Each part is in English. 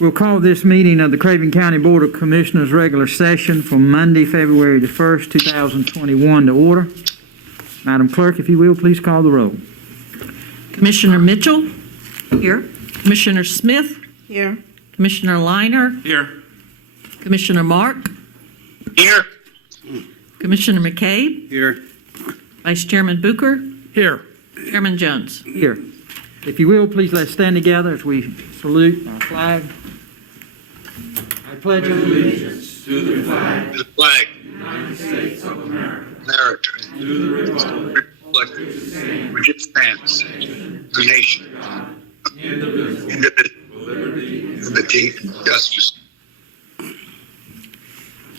We'll call this meeting of the Craven County Board of Commissioners regular session for Monday, February the 1st, 2021 to order. Madam Clerk, if you will, please call the roll. Commissioner Mitchell? Here. Commissioner Smith? Here. Commissioner Liner? Here. Commissioner Mark? Here. Commissioner McCabe? Here. Vice Chairman Booker? Here. Chairman Jones? Here. If you will, please let's stand together as we salute our flag. I pledge allegiance To the flag. The flag. United States of America. America. To the republic. Which it stands. The nation. Indivisible. Liberty and justice.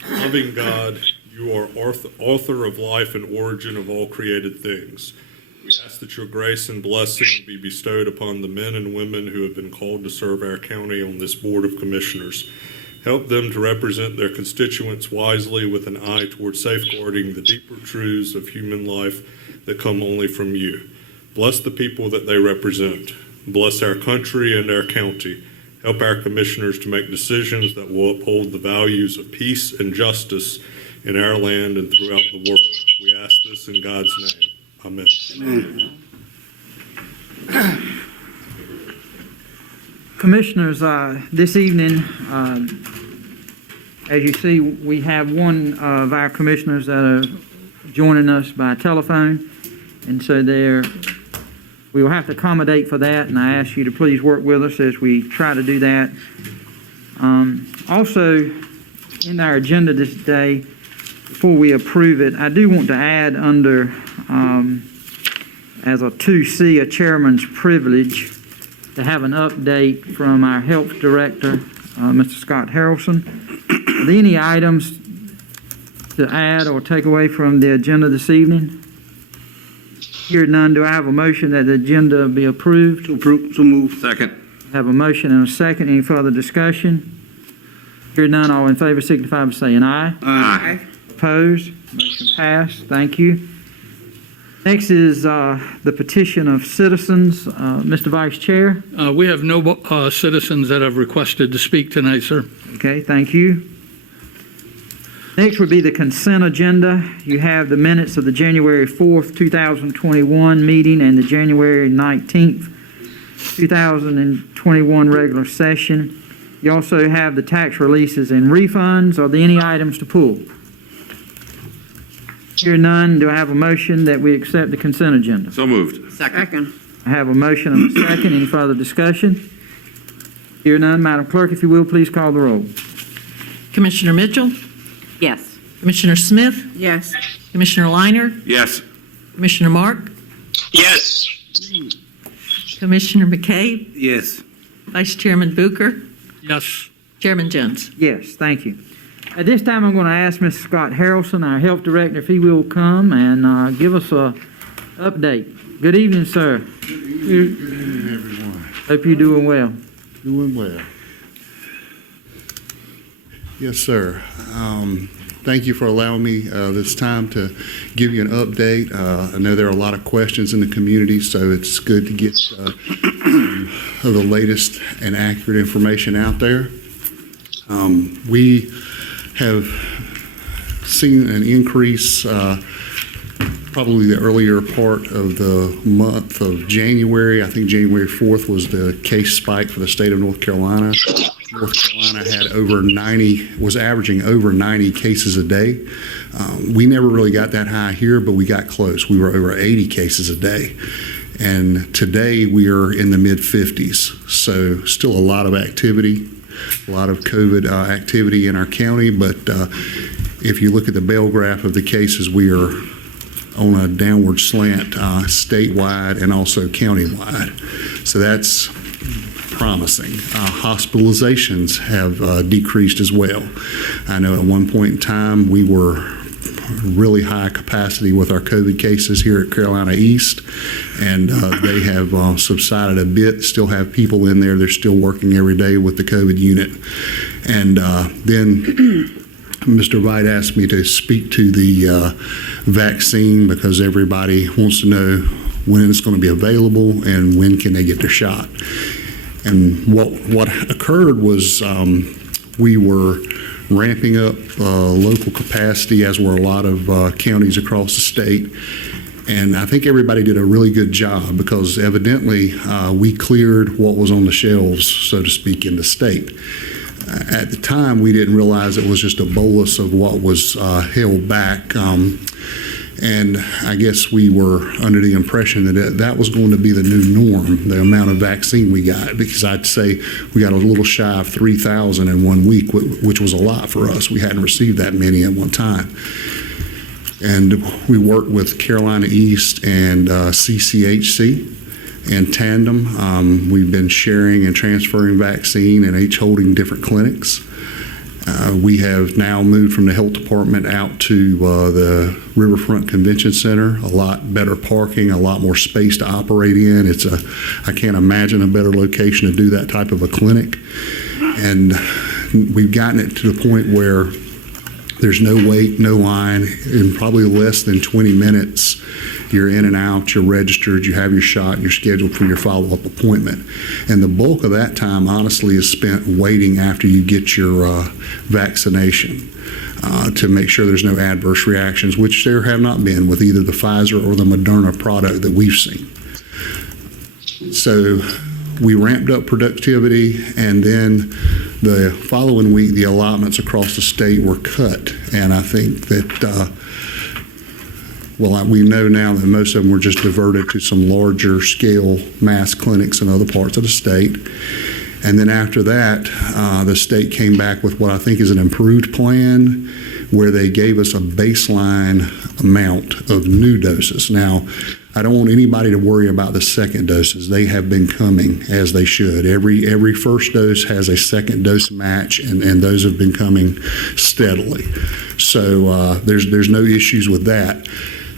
Loving God, you are author of life and origin of all created things. We ask that your grace and blessing be bestowed upon the men and women who have been called to serve our county on this Board of Commissioners. Help them to represent their constituents wisely with an eye toward safeguarding the deeper truths of human life that come only from you. Bless the people that they represent. Bless our country and our county. Help our commissioners to make decisions that will uphold the values of peace and justice in our land and throughout the world. We ask this in God's name. Amen. Commissioners, this evening, as you see, we have one of our commissioners that are joining us by telephone, and so we will have to accommodate for that, and I ask you to please work with us as we try to do that. Also, in our agenda this day, before we approve it, I do want to add under, as a 2C, a chairman's privilege, to have an update from our health director, Mr. Scott Harrelson. Are there any items to add or take away from the agenda this evening? Here none, do I have a motion that the agenda be approved? So move. Second. I have a motion and a second. Any further discussion? Here none, all in favor signify by saying aye. Aye. Opposed? Motion passed. Thank you. Next is the petition of citizens. Mr. Vice Chair. We have no citizens that have requested to speak tonight, sir. Okay, thank you. Next would be the consent agenda. You have the minutes of the January 4th, 2021 meeting and the January 19th, 2021 regular session. You also have the tax releases and refunds. Are there any items to pull? Here none, do I have a motion that we accept the consent agenda? So moved. Second. I have a motion and a second. Any further discussion? Here none, Madam Clerk, if you will, please call the roll. Commissioner Mitchell? Yes. Commissioner Smith? Yes. Commissioner Liner? Yes. Commissioner Mark? Yes. Commissioner McCabe? Yes. Vice Chairman Booker? Yes. Chairman Jones? Yes, thank you. At this time, I'm going to ask Mr. Scott Harrelson, our health director, if he will come and give us a update. Good evening, sir. Good evening, everyone. Hope you're doing well. Doing well. Yes, sir. Thank you for allowing me this time to give you an update. I know there are a lot of questions in the community, so it's good to get the latest and accurate information out there. We have seen an increase probably the earlier part of the month of January. I think January 4th was the case spike for the state of North Carolina. North Carolina was averaging over 90 cases a day. We never really got that high here, but we got close. We were over 80 cases a day. And today we are in the mid-50s. So still a lot of activity, a lot of COVID activity in our county. But if you look at the Bell graph of the cases, we are on a downward slant statewide and also countywide. So that's promising. Hospitalizations have decreased as well. I know at one point in time we were really high capacity with our COVID cases here at Carolina East, and they have subsided a bit. Still have people in there. They're still working every day with the COVID unit. And then Mr. Vite asked me to speak to the vaccine because everybody wants to know when it's going to be available and when can they get their shot. And what occurred was we were ramping up local capacity, as were a lot of counties across the state. And I think everybody did a really good job because evidently we cleared what was on the shelves, so to speak, in the state. At the time, we didn't realize it was just a bolus of what was held back. And I guess we were under the impression that that was going to be the new norm, the amount of vaccine we got, because I'd say we got a little shy of 3,000 in 1 week, which was a lot for us. We hadn't received that many at one time. And we worked with Carolina East and CCHC in tandem. We've been sharing and transferring vaccine and each holding different clinics. We have now moved from the health department out to the Riverfront Convention Center. A lot better parking, a lot more space to operate in. I can't imagine a better location to do that type of a clinic. And we've gotten it to the point where there's no wait, no line. In probably less than 20 minutes, you're in and out, you're registered, you have your shot, and you're scheduled for your follow-up appointment. And the bulk of that time, honestly, is spent waiting after you get your vaccination to make sure there's no adverse reactions, which there have not been with either the Pfizer or the Moderna product that we've seen. So we ramped up productivity, and then the following week, the allotments across the state were cut. And I think that, we know now that most of them were just diverted to some larger scale mass clinics in other parts of the state. And then after that, the state came back with what I think is an improved plan where they gave us a baseline amount of new doses. Now, I don't want anybody to worry about the second doses. They have been coming as they should. Every first dose has a second dose match, and those have been coming steadily. So there's no issues with that.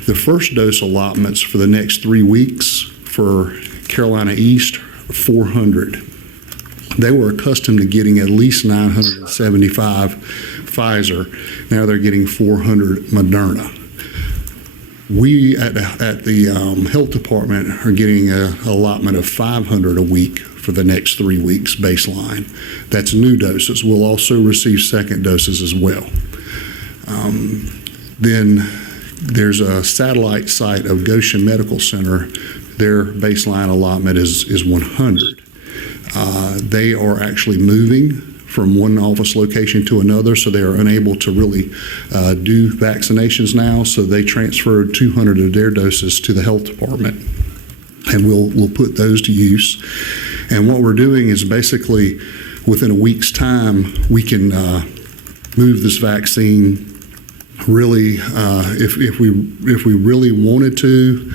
The first dose allotments for the next 3 weeks for Carolina East are 400. They were accustomed to getting at least 975 Pfizer. Now they're getting 400 Moderna. We at the health department are getting an allotment of 500 a week for the next 3 weeks baseline. That's new doses. We'll also receive second doses as well. Then there's a satellite site of Goshen Medical Center. Their baseline allotment is 100. They are actually moving from one office location to another, so they are unable to really do vaccinations now, so they transferred 200 of their doses to the health department, and we'll put those to use. And what we're doing is basically within a week's time, we can move this vaccine really, if we really wanted to,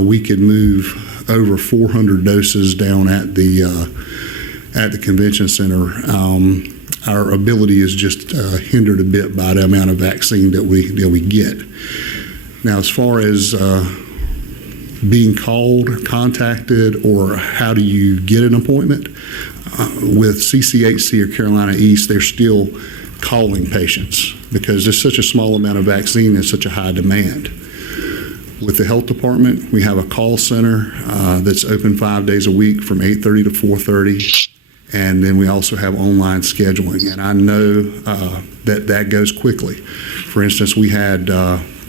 we could move over 400 doses down at the convention center. Our ability is just hindered a bit by the amount of vaccine that we get. Now, as far as being called, contacted, or how do you get an appointment, with CCHC or Carolina East, they're still calling patients because there's such a small amount of vaccine and such a high demand. With the health department, we have a call center that's open 5 days a week from 8:30 to 4:30. And then we also have online scheduling. And I know that goes quickly. For instance, we had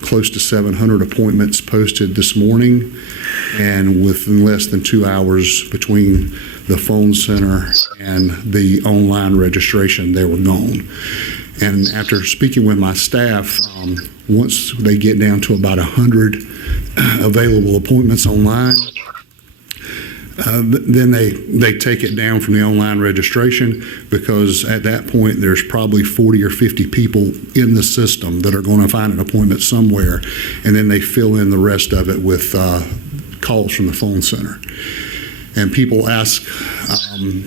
close to 700 appointments posted this morning, and within less than 2 hours between the phone center and the online registration, they were gone. And after speaking with my staff, once they get down to about 100 available appointments online, then they take it down from the online registration, because at that point there's probably 40 or 50 people in the system that are going to find an appointment somewhere, and then they fill in the rest of it with calls from the phone center. And people ask,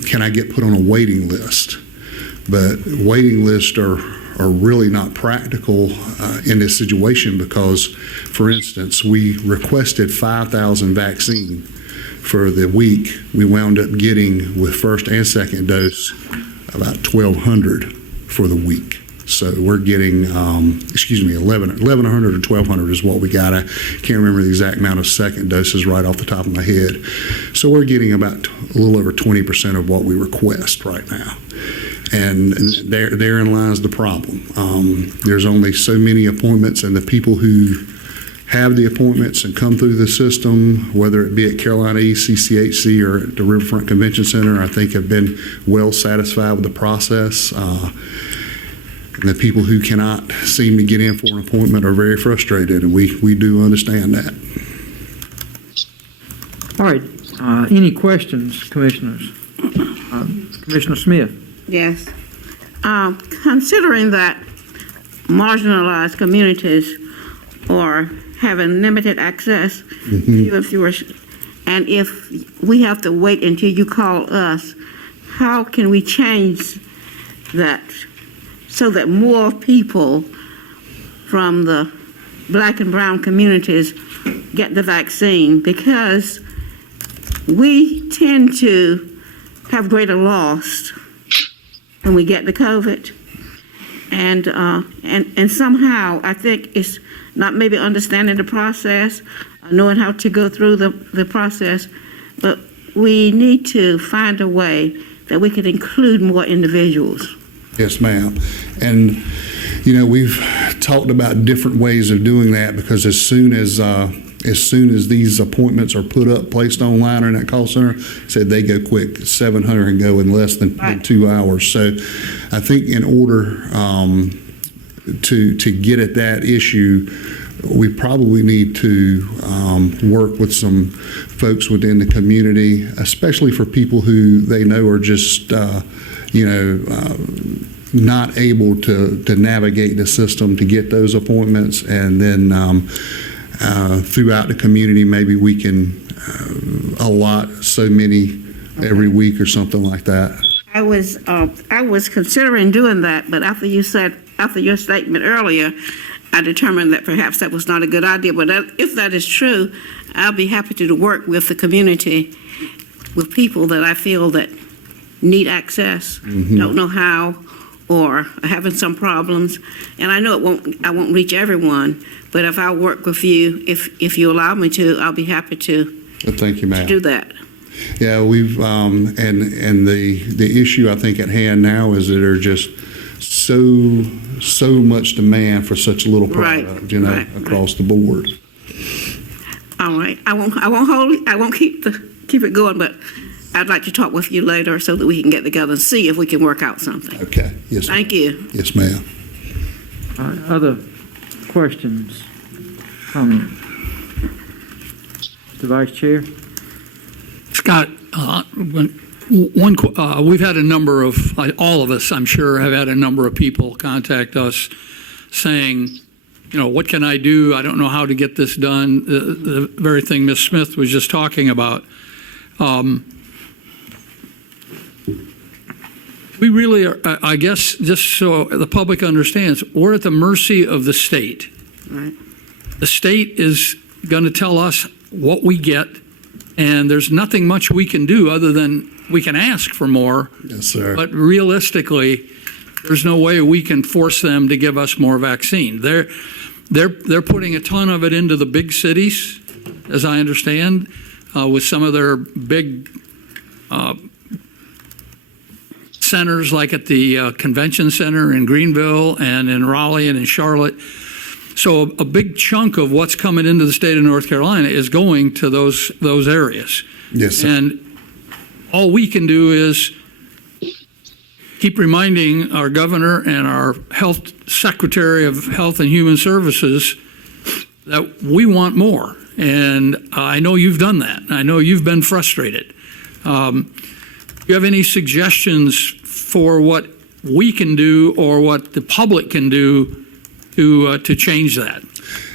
can I get put on a waiting list? But waiting lists are really not practical in this situation because, for instance, we requested 5,000 vaccine for the week. We wound up getting, with first and second dose, about 1,200 for the week. So we're getting, 1,100 or 1,200 is what we got. I can't remember the exact amount of second doses right off the top of my head. So we're getting about a little over 20% of what we request right now. And therein lies the problem. There's only so many appointments, and the people who have the appointments and come through the system, whether it be at Carolina East, CCHC, or at the Riverfront Convention Center, I think have been well satisfied with the process. And the people who cannot seem to get in for an appointment are very frustrated, and we do understand that. All right, any questions, commissioners? Commissioner Smith? Yes. Considering that marginalized communities are having limited access, fewer and fewer, and if we have to wait until you call us, how can we change that so that more people from the black and brown communities get the vaccine? Because we tend to have greater loss when we get the COVID. And somehow I think it's not maybe understanding the process, knowing how to go through the process, but we need to find a way that we can include more individuals. Yes, ma'am. And, we've talked about different ways of doing that, because as soon as these appointments are placed online or in that call center, said they go quick. 700 can go in less than 2 hours. So I think in order to get at that issue, we probably need to work with some folks within the community, especially for people who they know are just, not able to navigate the system to get those appointments. And then throughout the community, maybe we can allot so many every week or something like that. I was considering doing that, but after your statement earlier, I determined that perhaps that was not a good idea. But if that is true, I'll be happy to work with the community, with people that I feel that need access, don't know how, or are having some problems. And I know I won't reach everyone, but if I work with you, if you allow me to, I'll be happy to. Thank you, ma'am. To do that. Yeah, we've and the issue I think at hand now is that there's just so much demand for such a little product, across the board. All right, I won't keep it going, but I'd like to talk with you later so that we can get together and see if we can work out something. Okay. Yes. Thank you. Yes, ma'am. Other questions, comments? The Vice Chair? Scott, we've had a number of, all of us, I'm sure, have had a number of people contact us saying, what can I do? I don't know how to get this done. The very thing Ms. Smith was just talking about. We really are, I guess, just so the public understands, we're at the mercy of the state. Right. The state is going to tell us what we get, and there's nothing much we can do other than we can ask for more. Yes, sir. But realistically, there's no way we can force them to give us more vaccine. They're putting a ton of it into the big cities, as I understand, with some of their big centers, like at the convention center in Greenville and in Raleigh and in Charlotte. So a big chunk of what's coming into the state of North Carolina is going to those areas. Yes, sir. And all we can do is keep reminding our governor and our health secretary of Health and Human Services that we want more. And I know you've done that. I know you've been frustrated. Do you have any suggestions for what we can do or what the public can do to change that?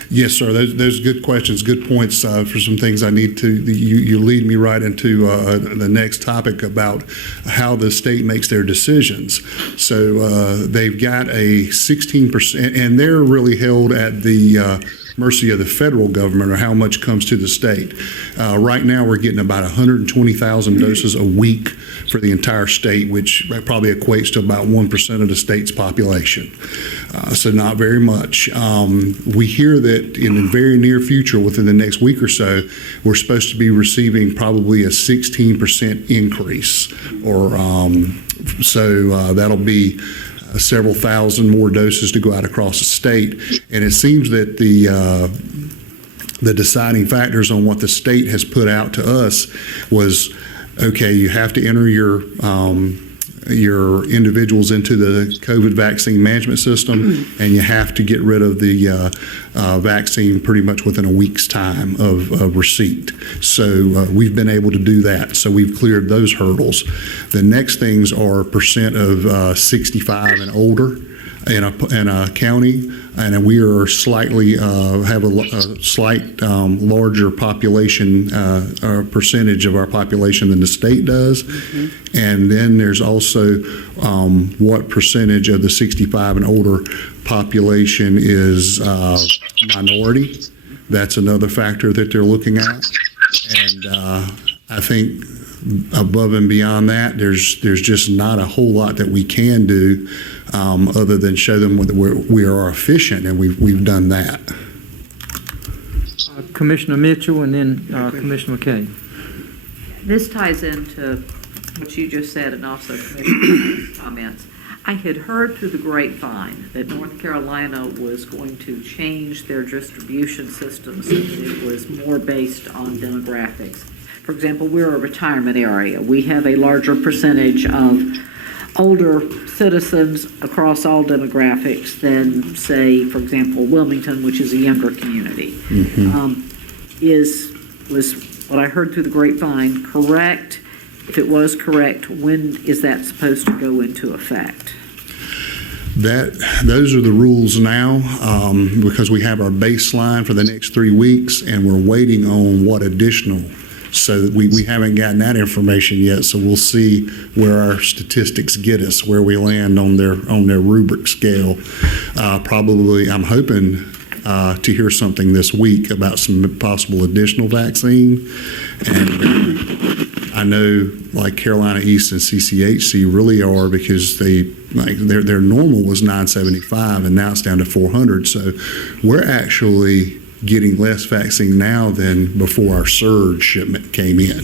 Yes, sir. Those good questions, good points for some things I need to. You lead me right into the next topic about how the state makes their decisions. So they've got a 16%, and they're really held at the mercy of the federal government or how much comes to the state. Right now, we're getting about 120,000 doses a week for the entire state, which probably equates to about 1% of the state's population. So not very much. We hear that in the very near future, within the next week or so, we're supposed to be receiving probably a 16% increase, or so that'll be several thousand more doses to go out across the state. And it seems that the deciding factors on what the state has put out to us was, okay, you have to enter your individuals into the COVID vaccine management system, and you have to get rid of the vaccine pretty much within a week's time of receipt. So we've been able to do that. So we've cleared those hurdles. The next things are percent of 65 and older in a county, and we are slightly have a slight larger population or percentage of our population than the state does. And then there's also what percentage of the 65 and older population is minority. That's another factor that they're looking at. And I think above and beyond that, there's just not a whole lot that we can do other than show them that we are efficient, and we've done that. Commissioner Mitchell and then Commissioner McKay. This ties into what you just said and also Commissioner's comments. I had heard through the grapevine that North Carolina was going to change their distribution system so that it was more based on demographics. For example, we're a retirement area. We have a larger percentage of older citizens across all demographics than, say, for example, Wilmington, which is a younger community. Was what I heard through the grapevine correct? If it was correct, when is that supposed to go into effect? Those are the rules now, because we have our baseline for the next 3 weeks, and we're waiting on what additional. So we haven't gotten that information yet, so we'll see where our statistics get us, where we land on their rubric scale. Probably, I'm hoping to hear something this week about some possible additional vaccine. And I know, like Carolina East and CCHC really are, because their normal was 975 and now it's down to 400. So we're actually getting less vaccine now than before our surge shipment came in,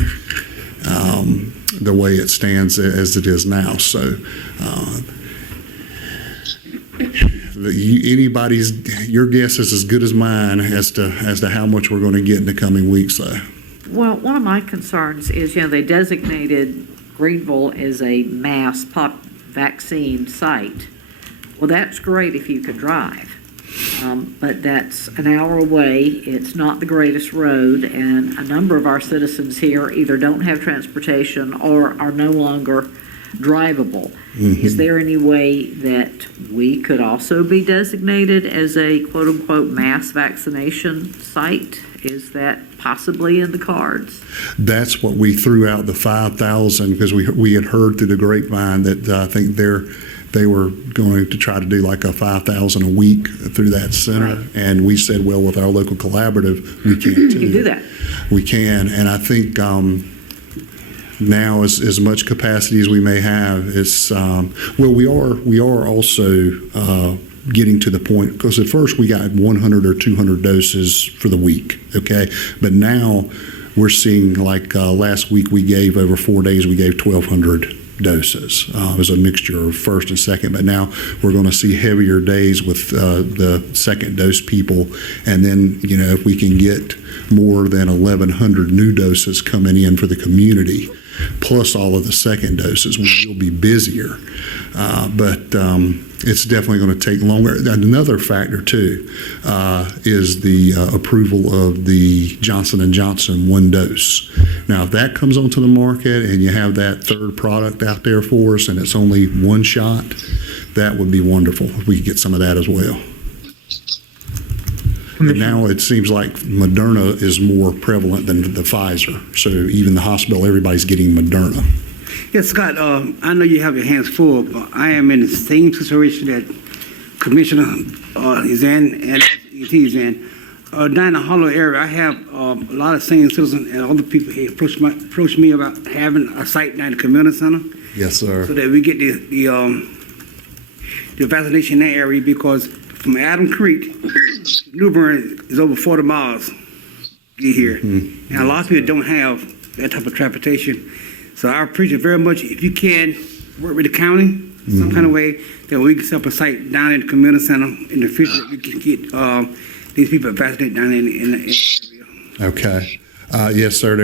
the way it stands as it is now. So your guess is as good as mine as to how much we're going to get in the coming weeks, though. Well, one of my concerns is, they designated Greenville as a mass vaccine site. Well, that's great if you could drive. But that's an hour away. It's not the greatest road, and a number of our citizens here either don't have transportation or are no longer drivable. Is there any way that we could also be designated as a quote-unquote mass vaccination site? Is that possibly in the cards? That's what we threw out, the 5,000, because we had heard through the grapevine that I think they were going to try to do like a 5,000 a week through that center. Right. And we said, well, with our local collaborative, we can too. You can do that. We can. And I think now as much capacity as we may have, it's, we are also getting to the point, because at first we got 100 or 200 doses for the week, okay? But now we're seeing, like last week over 4 days, we gave 1,200 doses. It was a mixture of first and second, but now we're going to see heavier days with the second dose people. And then, if we can get more than 1,100 new doses coming in for the community, plus all of the second doses, we will be busier. But it's definitely going to take longer. Another factor, too, is the approval of the Johnson & Johnson 1 dose. Now, if that comes onto the market and you have that third product out there for us and it's only 1 shot, that would be wonderful if we could get some of that as well. And now it seems like Moderna is more prevalent than the Pfizer. So even the hospital, everybody's getting Moderna. Yes, Scott, I know you have your hands full, but I am in the same situation that Commissioner is in and ET is in. down in the Hollow area, I have a lot of senior citizens and other people here approached me about having a site down at the community center Yes, so sir. that we get the vaccination in that area, because from Adam Creek, New Bern is over 40 miles to get here. And a lot of people don't have that type of transportation. So I appreciate very much if you can work with the county some kind of way that we can set up a site down in the community center in the future that we can get these people vaccinated down in the area. Okay. Yes, sir.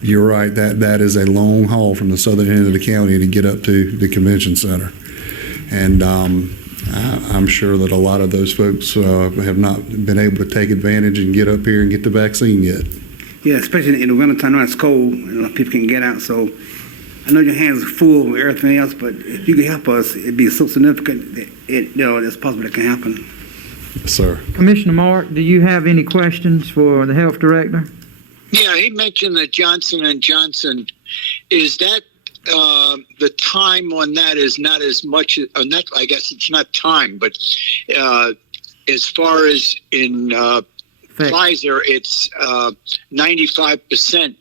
You're right. That is a long haul from the southern end of the county to get up to the convention center. And I'm sure that a lot of those folks have not been able to take advantage and get up here and get the vaccine yet. Yeah, especially in the wintertime when it's cold and a lot of people can get out. So I know your hands are full with everything else, but if you can help us, it'd be so significant that it's possible it can happen. Yes, sir. Commissioner Mark, do you have any questions for the health director? Yeah, he mentioned that Johnson & Johnson, is that the time on that is not as much, not, I guess it's not time, but as far as in Pfizer, it's 95%,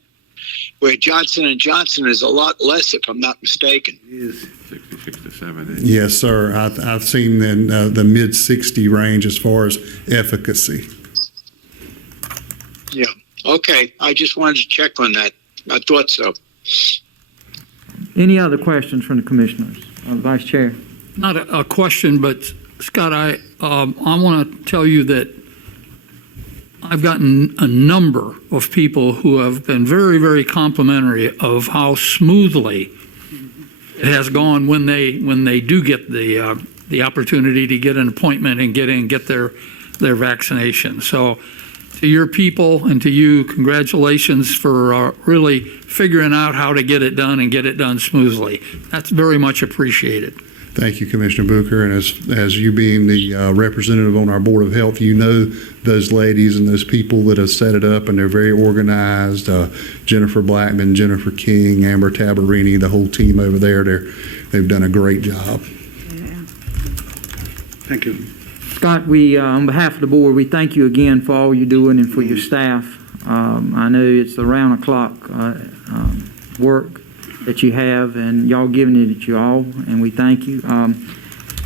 where Johnson & Johnson is a lot less, if I'm not mistaken. It is. 66 to 70. Yes, sir. I've seen in the mid-60 range as far as efficacy. Yeah. Okay. I just wanted to check on that. I thought so. Any other questions from the commissioners? Vice Chair? Not a question, but Scott, I want to tell you that I've gotten a number of people who have been very, very complimentary of how smoothly it has gone when they do get the opportunity to get an appointment and get their vaccination. So to your people and to you, congratulations for really figuring out how to get it done and get it done smoothly. That's very much appreciated. Thank you, Commissioner Booker. And as you being the representative on our Board of Health, you know those ladies and those people that have set it up, and they're very organized. Jennifer Blackman, Jennifer King, Amber Tabarini, the whole team over there, they've done a great job. Thank you. Scott, we, on behalf of the board, we thank you again for all you're doing and for your staff. I know it's around-the-clock work that you have, and y'all giving it at you all, and we thank you.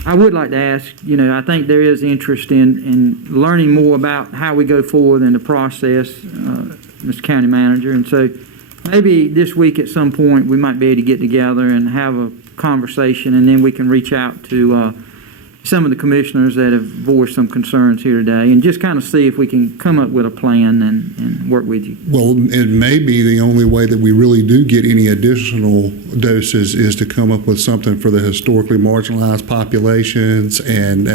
I would like to ask, I think there is interest in learning more about how we go forward in the process, Mr. County Manager, and so maybe this week at some point we might be able to get together and have a conversation, and then we can reach out to some of the commissioners that have voiced some concerns here today, and just kind of see if we can come up with a plan and work with you. Well, it may be the only way that we really do get any additional doses is to come up with something for the historically marginalized populations, and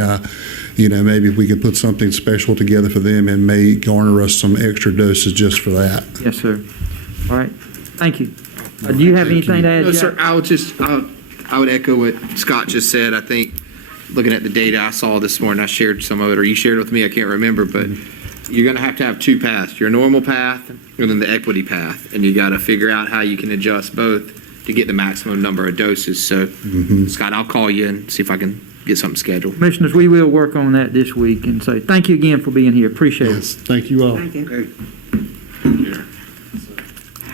maybe if we could put something special together for them, and may garner us some extra doses just for that. Yes, sir. All right. Thank you. Do you have anything to add, No, Jack? sir. I would echo what Scott just said. I think looking at the data I saw this morning, I shared some of it, or you shared it with me, I can't remember, but you're going to have two paths, your normal path and then the equity path. And you got to figure out how you can adjust both to get the maximum number of doses. So, Scott, I'll call you and see if I can get something scheduled. Commissioners, we will work on that this week, and so thank you again for being here. Appreciate it. Yes, thank you all. Thank you. Okay.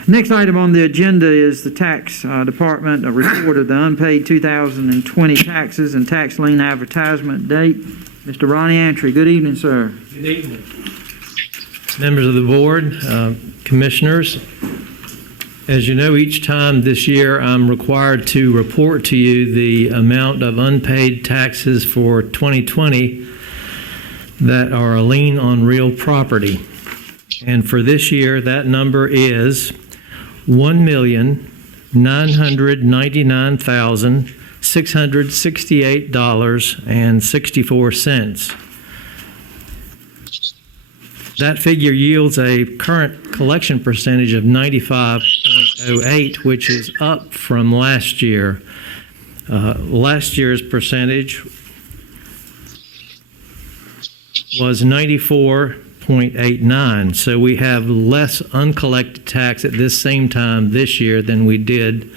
Next item on the agenda is the Tax Department, a report of the unpaid 2020 taxes and tax lien advertisement date. Mr. Ronnie Antry, good evening, sir. Good evening. Members of the board, commissioners, as you know, each time this year I'm required to report to you the amount of unpaid taxes for 2020 that are a lien on real property. And for this year, that number is $1,999,668.64. That figure yields a current collection percentage of 95.08, which is up from last year. Last year's percentage was 94.89. So we have less uncollected tax at this same time this year than we did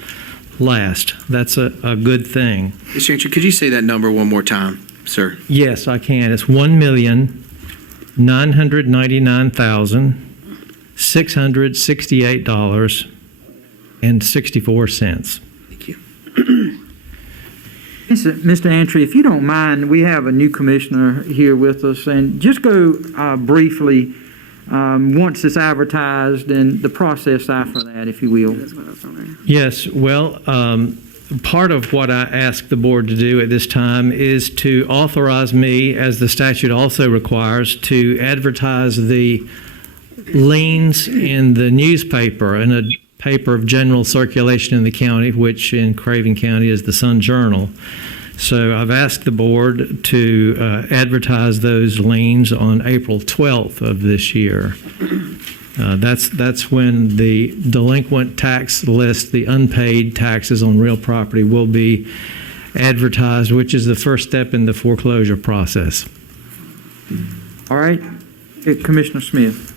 last. That's a good thing. Mr. Antry, could you say that number one more time, sir? Yes, I can. It's $1,999,668.64. $999,668.64. Thank you. Mr. Antry, if you don't mind, we have a new commissioner here with us, and just go briefly, once it's advertised, and the process after that, if you will. Yes, well, part of what I ask the board to do at this time is to authorize me, as the statute also requires, to advertise the liens in the newspaper, in a paper of general circulation in the county, which in Craven County is the Sun Journal. So I've asked the board to advertise those liens on April 12th of this year. That's when the delinquent tax list, the unpaid taxes on real property, will be advertised, which is the first step in the foreclosure process. All right, Commissioner Smith.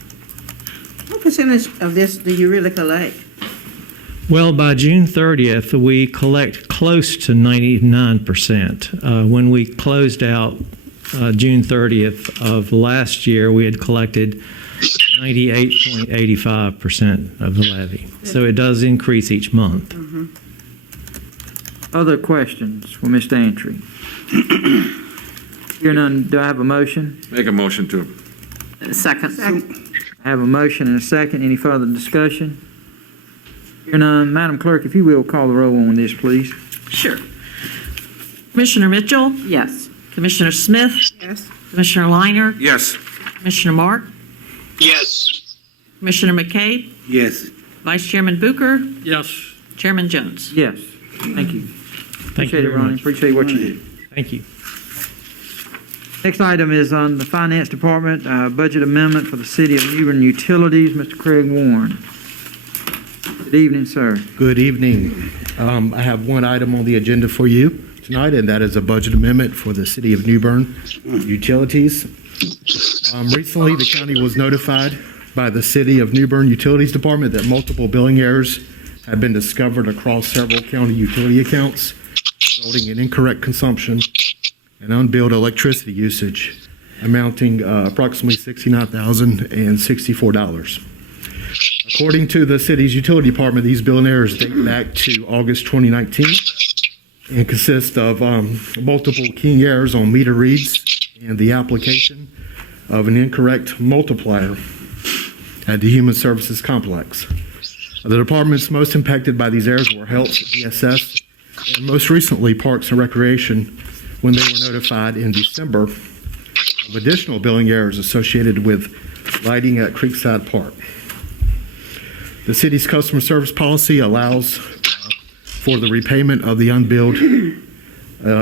What percentage of this do you really collect? Well, by June 30th, we collect close to 99%. When we closed out June 30th of last year, we had collected 98.85% of the levy. So it does increase each month. Other questions for Mr. Antry? Hearing none, do I have a motion? Make a motion to. Second. I have a motion and a second. Any further discussion? Hearing none, Madam Clerk, if you will, call the roll on this, please. Sure. Commissioner Mitchell, Yes. Commissioner Smith, Yes. Commissioner Liner, Yes. Commissioner Mark, Yes. Commissioner McCabe, Yes. Vice Chairman Booker, Yes. Chairman Jones. Yes. Thank you. Thank you Appreciate it, very Ronnie. much. Appreciate what you do. Thank you. Next item is on the Finance Department, budget amendment for the City of New Bern Utilities. Mr. Craig Warren. Good evening, sir. Good evening. I have one item on the agenda for you tonight, and that is a budget amendment for the City of New Bern Utilities. Recently, the county was notified by the City of New Bern Utilities Department that multiple billing errors have been discovered across several county utility accounts, resulting in incorrect consumption and unbilled electricity usage, amounting approximately $69,064. According to the city's utility department, these billing errors date back to August 2019 and consist of multiple keying errors on meter reads and the application of an incorrect multiplier at the Human Services Complex. The departments most impacted by these errors were Health, DSS, and most recently Parks and Recreation, when they were notified in December of additional billing errors associated with lighting at Creekside Park. The city's customer service policy allows for the repayment of the unbilled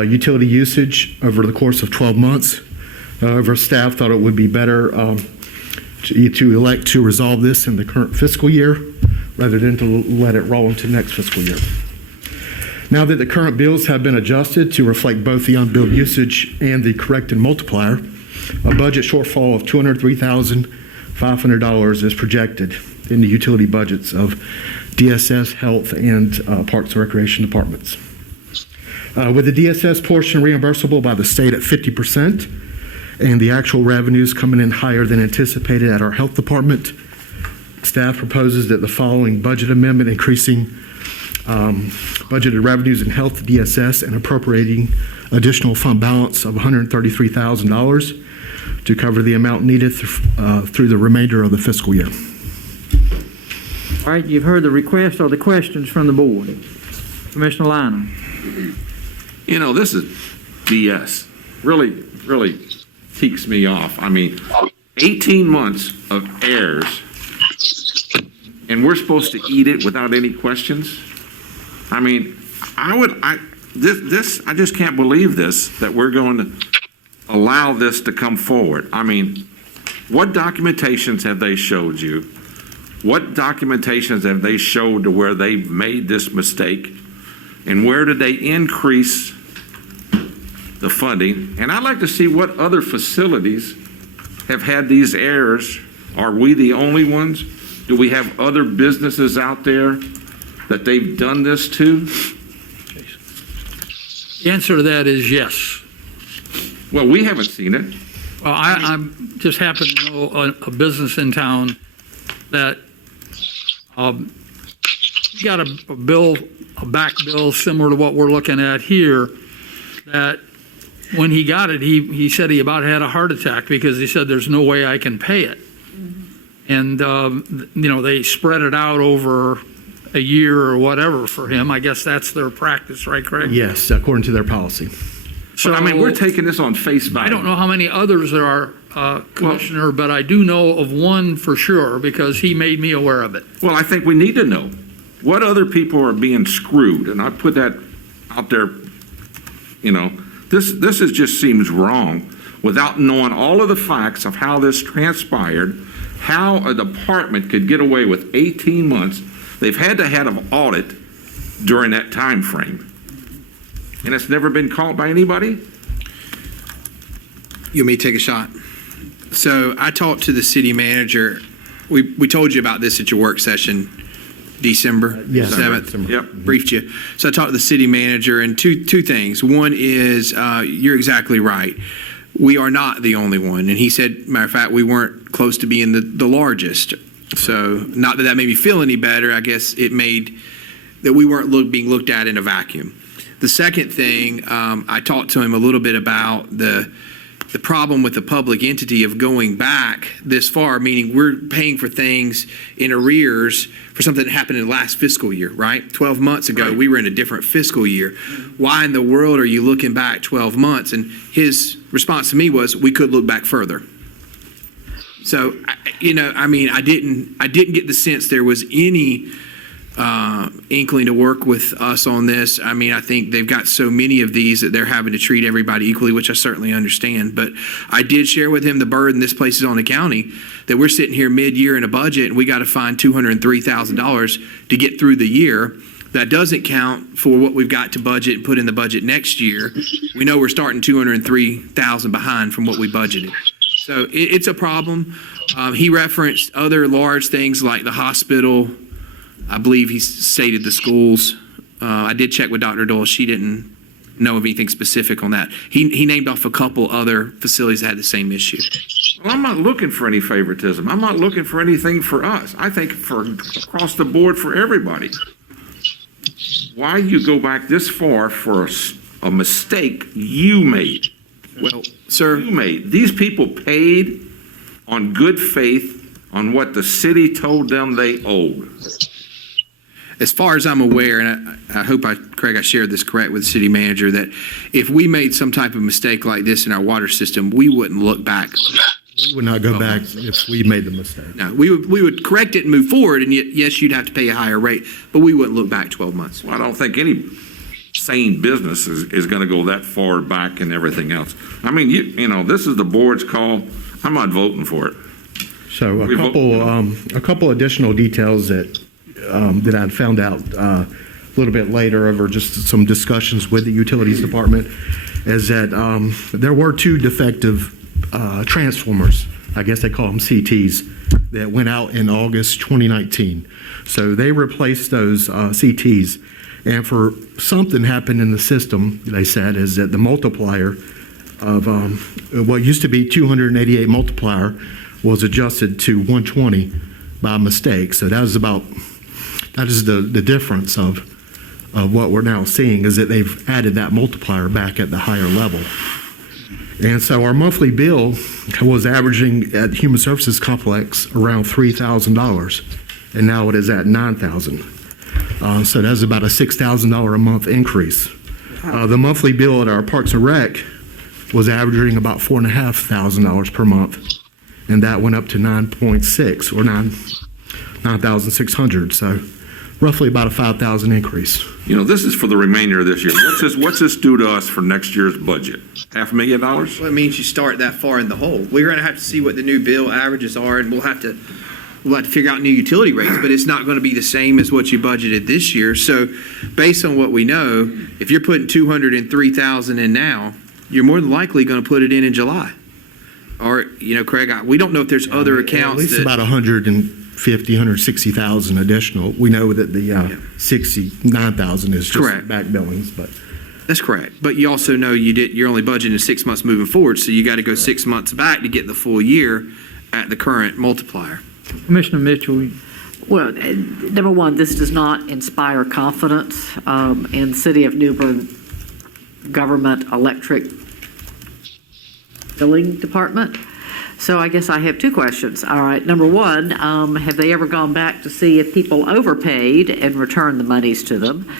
utility usage over the course of 12 months. However, staff thought it would be better to elect to resolve this in the current fiscal year rather than to let it roll into next fiscal year. Now that the current bills have been adjusted to reflect both the unbilled usage and the corrected multiplier, a budget shortfall of $203,500 is projected in the utility budgets of DSS, Health, and Parks and Recreation departments. With the DSS portion reimbursable by the state at 50% and the actual revenues coming in higher than anticipated at our Health Department, staff proposes that the following budget amendment increasing budgeted revenues in Health DSS and appropriating additional fund balance of $133,000 to cover the amount needed through the remainder of the fiscal year. All right, you've heard the request or the questions from the board. Commissioner Liner. You know, this is BS. Really teaks me off. I mean, 18 months of errors, and we're supposed to eat it without any questions? I mean, I just can't believe this, that we're going to allow this to come forward. I mean, what documentations have they showed you? What documentations have they showed to where they've made this mistake? And where did they increase the funding? And I'd like to see what other facilities have had these errors. Are we the only ones? Do we have other businesses out there that they've done this to? The answer to that is yes. Well, we haven't seen it. Well, I just happen to know a business in town that got a bill, a back bill similar to what we're looking at here, that when he got it, he said he about had a heart attack because he said, there's no way I can pay it. And, they spread it out over a year or whatever for him. I guess that's their practice, right, Craig? Yes, according to their policy. So, But I mean, we're taking this on face value. I don't know how many others there are, Commissioner, but I do know of one for sure because he made me aware of it. Well, I think we need to know what other people are being screwed, and I put that out there. This just seems wrong without knowing all of the facts of how this transpired, how a department could get away with 18 months. They've had to have an audit during that time frame, and it's never been caught by anybody. You want me to take a shot? So I talked to the city manager. We told you about this at your work session, December Yes. 7th. December. Yep. Briefed you. So I talked to the city manager, and two things. One is, you're exactly right. We are not the only one. And he said, matter of fact, we weren't close to being the largest. So not that made me feel any better. I guess it made that we weren't being looked at in a vacuum. The second thing, I talked to him a little bit about the problem with the public entity of going back this far, meaning we're paying for things in arrears for something that happened in the last fiscal year, right? 12 months ago, we were in a different fiscal year. Why in the world are you looking back 12 months? And his response to me was, we could look back further. So, I didn't get the sense there was any inkling to work with us on this. I mean, I think they've got so many of these that they're having to treat everybody equally, which I certainly understand. But I did share with him the burden this place is on the county, that we're sitting here mid-year in a budget and we got to find $203,000 to get through the year. That doesn't count for what we've got to budget and put in the budget next year. We know we're starting $203,000 behind from what we budgeted. So it's a problem. He referenced other large things like the hospital. I believe he stated the schools. I did check with Dr. Doyle. She didn't know of anything specific on that. He named off a couple other facilities that had the same issue. Well, I'm not looking for any favoritism. I'm not looking for anything for us. I think for across the board for everybody. Why you go back this far for a mistake you made? Well, sir, You made. These people paid on good faith on what the city told them they owed. as far as I'm aware, and I hope, Craig, I shared this correct with the city manager, that if we made some type of mistake like this in our water system, we wouldn't look back. We would not go back if we made the mistake. No, we would correct it and move forward, and yes, you'd have to pay a higher rate, but we wouldn't look back 12 months. Well, I don't think any sane business is going to go that far back and everything else. I mean, this is the board's call. I'm not voting for it. So a couple additional details that I found out a little bit later over just some discussions with the utilities department is that there were two defective transformers, I guess they call them CTs, that went out in August 2019. So they replaced those CTs. And for something happened in the system, they said, is that the multiplier of what used to be 288 multiplier was adjusted to 120 by mistake. So that is the difference of what we're now seeing, is that they've added that multiplier back at the higher level. And so our monthly bill was averaging at Human Services Complex around $3,000, and now it is at $9,000. So that's about a $6,000 a month increase. The monthly bill at our Parks and Rec was averaging about $4,500 per month, and that went up to 9.6 or 9,600. So roughly about a 5,000 increase. This is for the remainder of this year. What's this do to us for next year's budget? $500,000? Well, it means you start that far in the hole. We're going to have to see what the new bill averages are, and we'll have to figure out new utility rates, but it's not going to be the same as what you budgeted this year. So based on what we know, if you're putting $203,000 in now, you're more than likely going to put it in July. Or, Craig, we don't know if there's other accounts. At least about 160,000 additional. We know that the 69,000 is just Correct. back billings, but That's correct. But you also know you're only budgeting 6 months moving forward, so you got to go 6 months back to get the full year at the current multiplier. Commissioner Mitchell, Well, number one, this does not inspire confidence in City of New Bern government electric billing department. So I guess I have two questions. All right, number one, have they ever gone back to see if people overpaid and returned the monies to them?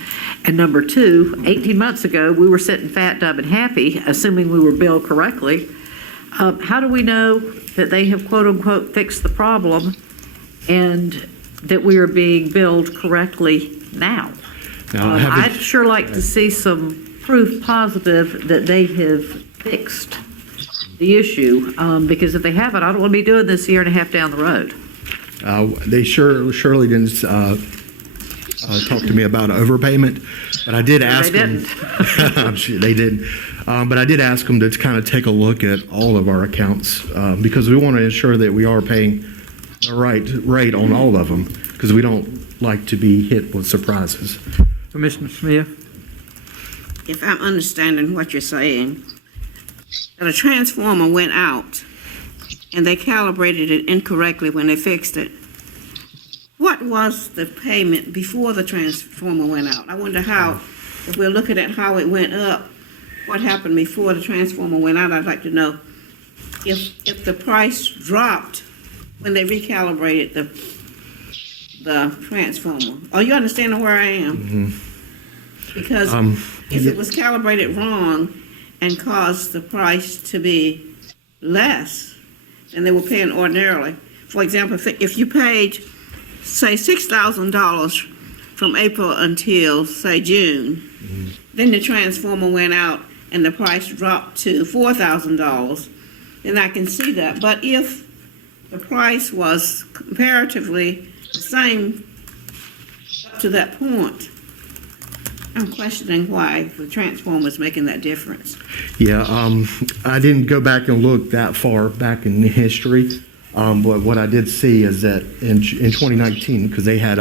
And number two, 18 months ago, we were sitting fat, dumb, and happy, assuming we were billed correctly. How do we know that they have quote-unquote fixed the problem and that we are being billed correctly now? I'd sure like to see some proof positive that they have fixed the issue, because if they haven't, I don't want to be doing this a year and a half down the road. They surely didn't talk to me about overpayment, but I did ask them. I'm sure they didn't. But I did ask them to kind of take a look at all of our accounts because we want to ensure that we are paying the right rate on all of them because we don't like to be hit with surprises. Commissioner Smith. If I'm understanding what you're saying, that a transformer went out and they calibrated it incorrectly when they fixed it. What was the payment before the transformer went out? I wonder how, if we're looking at how it went up, what happened before the transformer went out? I'd like to know if the price dropped when they recalibrated the transformer. Are you understanding where I am? Mm-hmm. Because if it was calibrated wrong and caused the price to be less than they were paying ordinarily. For example, if you paid, say, $6,000 from April until, say, June, then the transformer went out and the price dropped to $4,000, then I can see that. But if the price was comparatively the same up to that point, I'm questioning why the transformer is making that difference. Yeah, I didn't go back and look that far back in history, but what I did see is that in 2019, because they had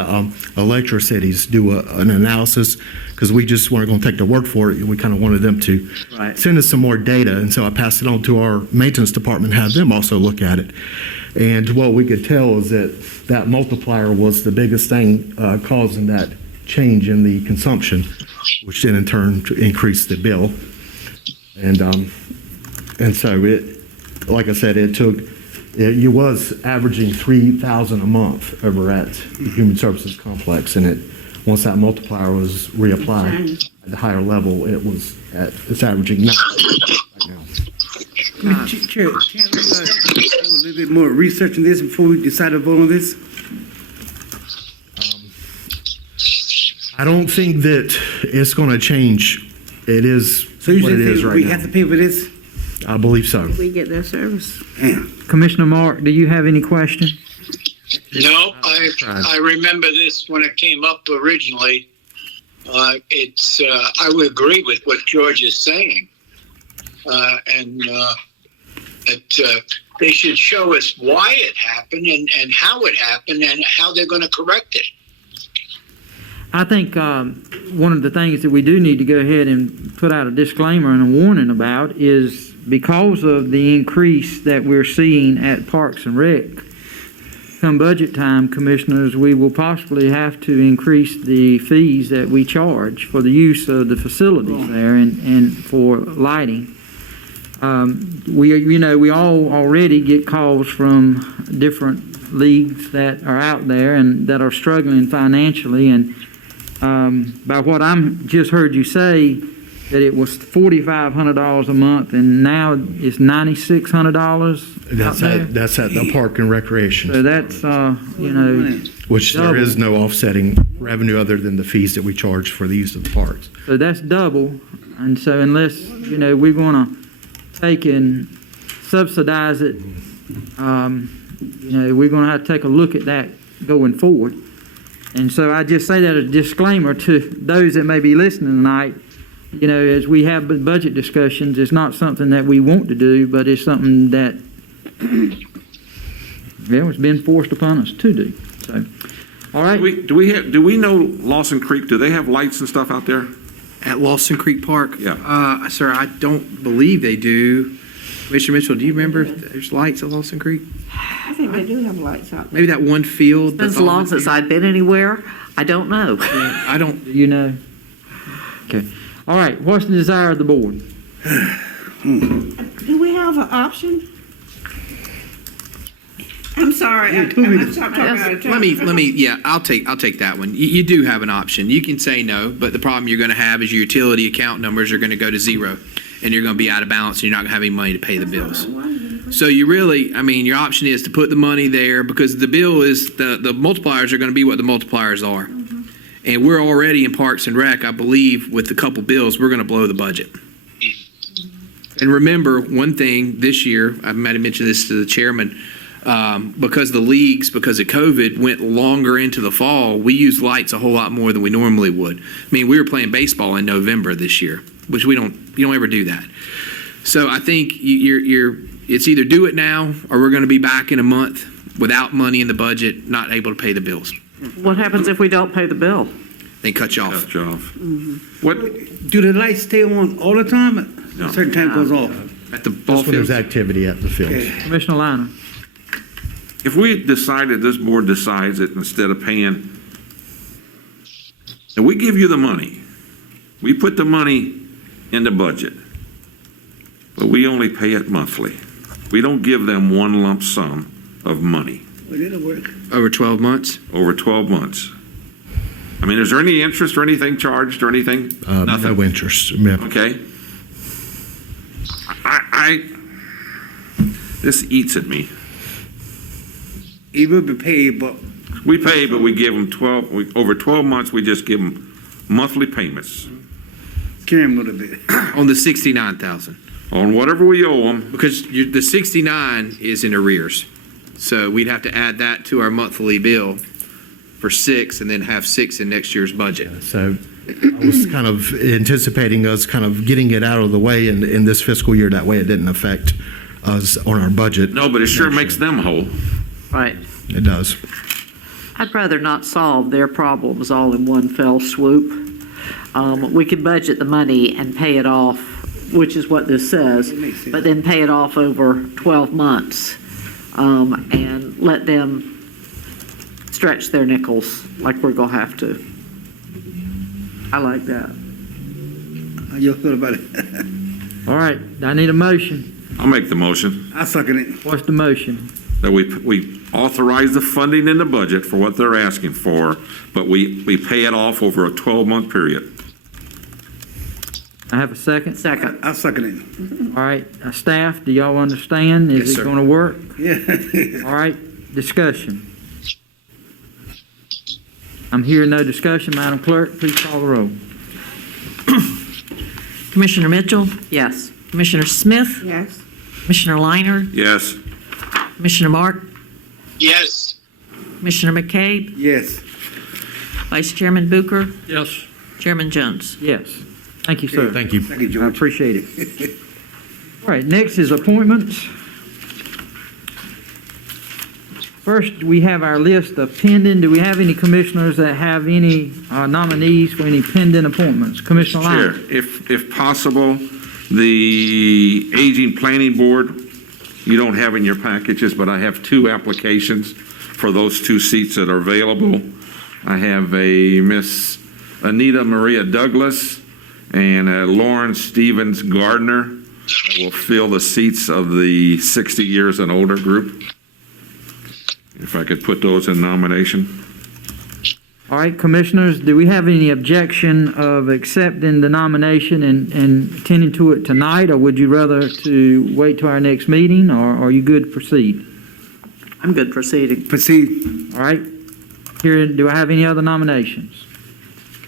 Electricities do an analysis, because we just weren't going to take their word for it, we kind of wanted them to send us some more data, and so I passed it on to our maintenance department, have them also look at it. And what we could tell is that multiplier was the biggest thing causing that change in the consumption, which then in turn increased the bill. And so it, like I said, you was averaging $3,000 a month over at the Human Services Complex, and once that multiplier was reapplied at the higher level, it's averaging $9 right now. Chair, can we do a little bit more research on this before we decide to vote on this? I don't think that it's going to change. It is So you what it is say right we now. have to pay for this? I believe so. We get their service. Commissioner Mark, do you have any questions? No, I remember this when it came up originally. I would agree with what George is saying. And that they should show us why it happened and how it happened and how they're going to correct it. I think one of the things that we do need to go ahead and put out a disclaimer and a warning about is because of the increase that we're seeing at Parks and Rec, come budget time, commissioners, we will possibly have to increase the fees that we charge for the use of the facilities there and for lighting. We all already get calls from different leagues that are out there and that are struggling financially, and by what I'm just heard you say, that it was $4,500 a month, and now it's $9,600. That's at the Park and Recreation. So that's which double. there is no offsetting revenue other than the fees that we charge for the use of the parks. So that's double, and so unless we're going to take and subsidize it, we're going to have to take a look at that going forward. And so I just say that as a disclaimer to those that may be listening tonight. As we have budget discussions, it's not something that we want to do, but it's something that it's been forced upon us to do. So, all right. Do we know Lawson Creek? Do they have lights and stuff out there? At Lawson Creek Park? Yeah. Sir, I don't believe they do. Commissioner Mitchell, do you remember if there's lights at Lawson Creek? I think they do have lights out there. Maybe that one field. Been that's so long all- since I've been anywhere, I don't know. I don't, Do you know? Okay. All right, what's the desire of the board? Do we have an option? I'm sorry, I'm talking out of turn. let me, yeah, I'll take that one. You do have an option. You can say no, but the problem you're gonna have is your utility account numbers are gonna go to zero, and you're gonna be out of balance, and you're not gonna have any money to pay the bills. So you really, I mean, your option is to put the money there, because the bill is, the multipliers are gonna be what the multipliers are. And we're already in Parks and Rec, I believe, with a couple bills, we're gonna blow the budget. And remember, one thing this year, I might have mentioned this to the chairman, because the leagues, because of COVID, went longer into the fall, we used lights a whole lot more than we normally would. I mean, we were playing baseball in November this year, which you don't ever do that. So I think it's either do it now, or we're gonna be back in a month without money in the budget, not able to pay the bills. What happens if we don't pay the bill? They cut you off. Cut you off. What, Do the lights stay on all the time? No. A certain time goes off. At the ball That's when there's field. activity at the field. Okay. Commissioner Liner? if we decided, this board decides it instead of paying, and we give you the money, we put the money in the budget, but we only pay it monthly. We don't give them one lump sum of money Well, that'll work. Over 12 months? over 12 months. I mean, is there any interest or anything charged or anything? Nothing. No interest. Yeah. Okay? This eats at me. It will be paid, but We pay, but we give them over 12 months, we just give them monthly payments carry them a little bit. On the 69,000. on whatever we owe them. Because the 69 is in arrears. So we'd have to add that to our monthly bill for 6 and then have 6 in next year's budget. So I was kind of anticipating us kind of getting it out of the way in this fiscal year. That way it didn't affect us on our budget. No, but it sure next makes year. them whole. Right. It does. I'd rather not solve their problems all in one fell swoop. We could budget the money and pay it off, which is what this says, It makes sense. but then pay it off over 12 months and let them stretch their nickels like we're going to have to. I like that. How you feel about it? All right, I need a motion. I'll make the motion I sucking it. What's the motion? that we authorize the funding in the budget for what they're asking for, but we pay it off over a 12-month period. I have a second. Second. I sucking it. All right, staff, do y'all understand? Yes, Is it sir. going to work? Yeah. All right, discussion. I'm hearing no discussion. Madam Clerk, please call the roll. Commissioner Mitchell, Yes. Commissioner Smith, Yes. Commissioner Liner, Yes. Commissioner Mark, Yes. Commissioner McCabe, Yes. Vice Chairman Booker, Yes. Chairman Jones. Yes. Thank you, sir. Thank you. Thank you, I George. appreciate it. All right, next is appointments. First, we have our list of pending. Do we have any commissioners that have any nominees for any pending appointments? Commissioner Chair, Lyon? if possible, the Aging Planning Board, you don't have in your packages, but I have 2 applications for those 2 seats that are available. I have a Miss Anita Maria Douglas and a Lauren Stevens Gardner that will fill the seats of the 60 years and older group. If I could put those in nomination. All right, commissioners, do we have any objection of accepting the nomination and attending to it tonight, or would you rather to wait till our next meeting, or are you good to proceed? I'm good proceeding. Proceed. All right, here, do I have any other nominations?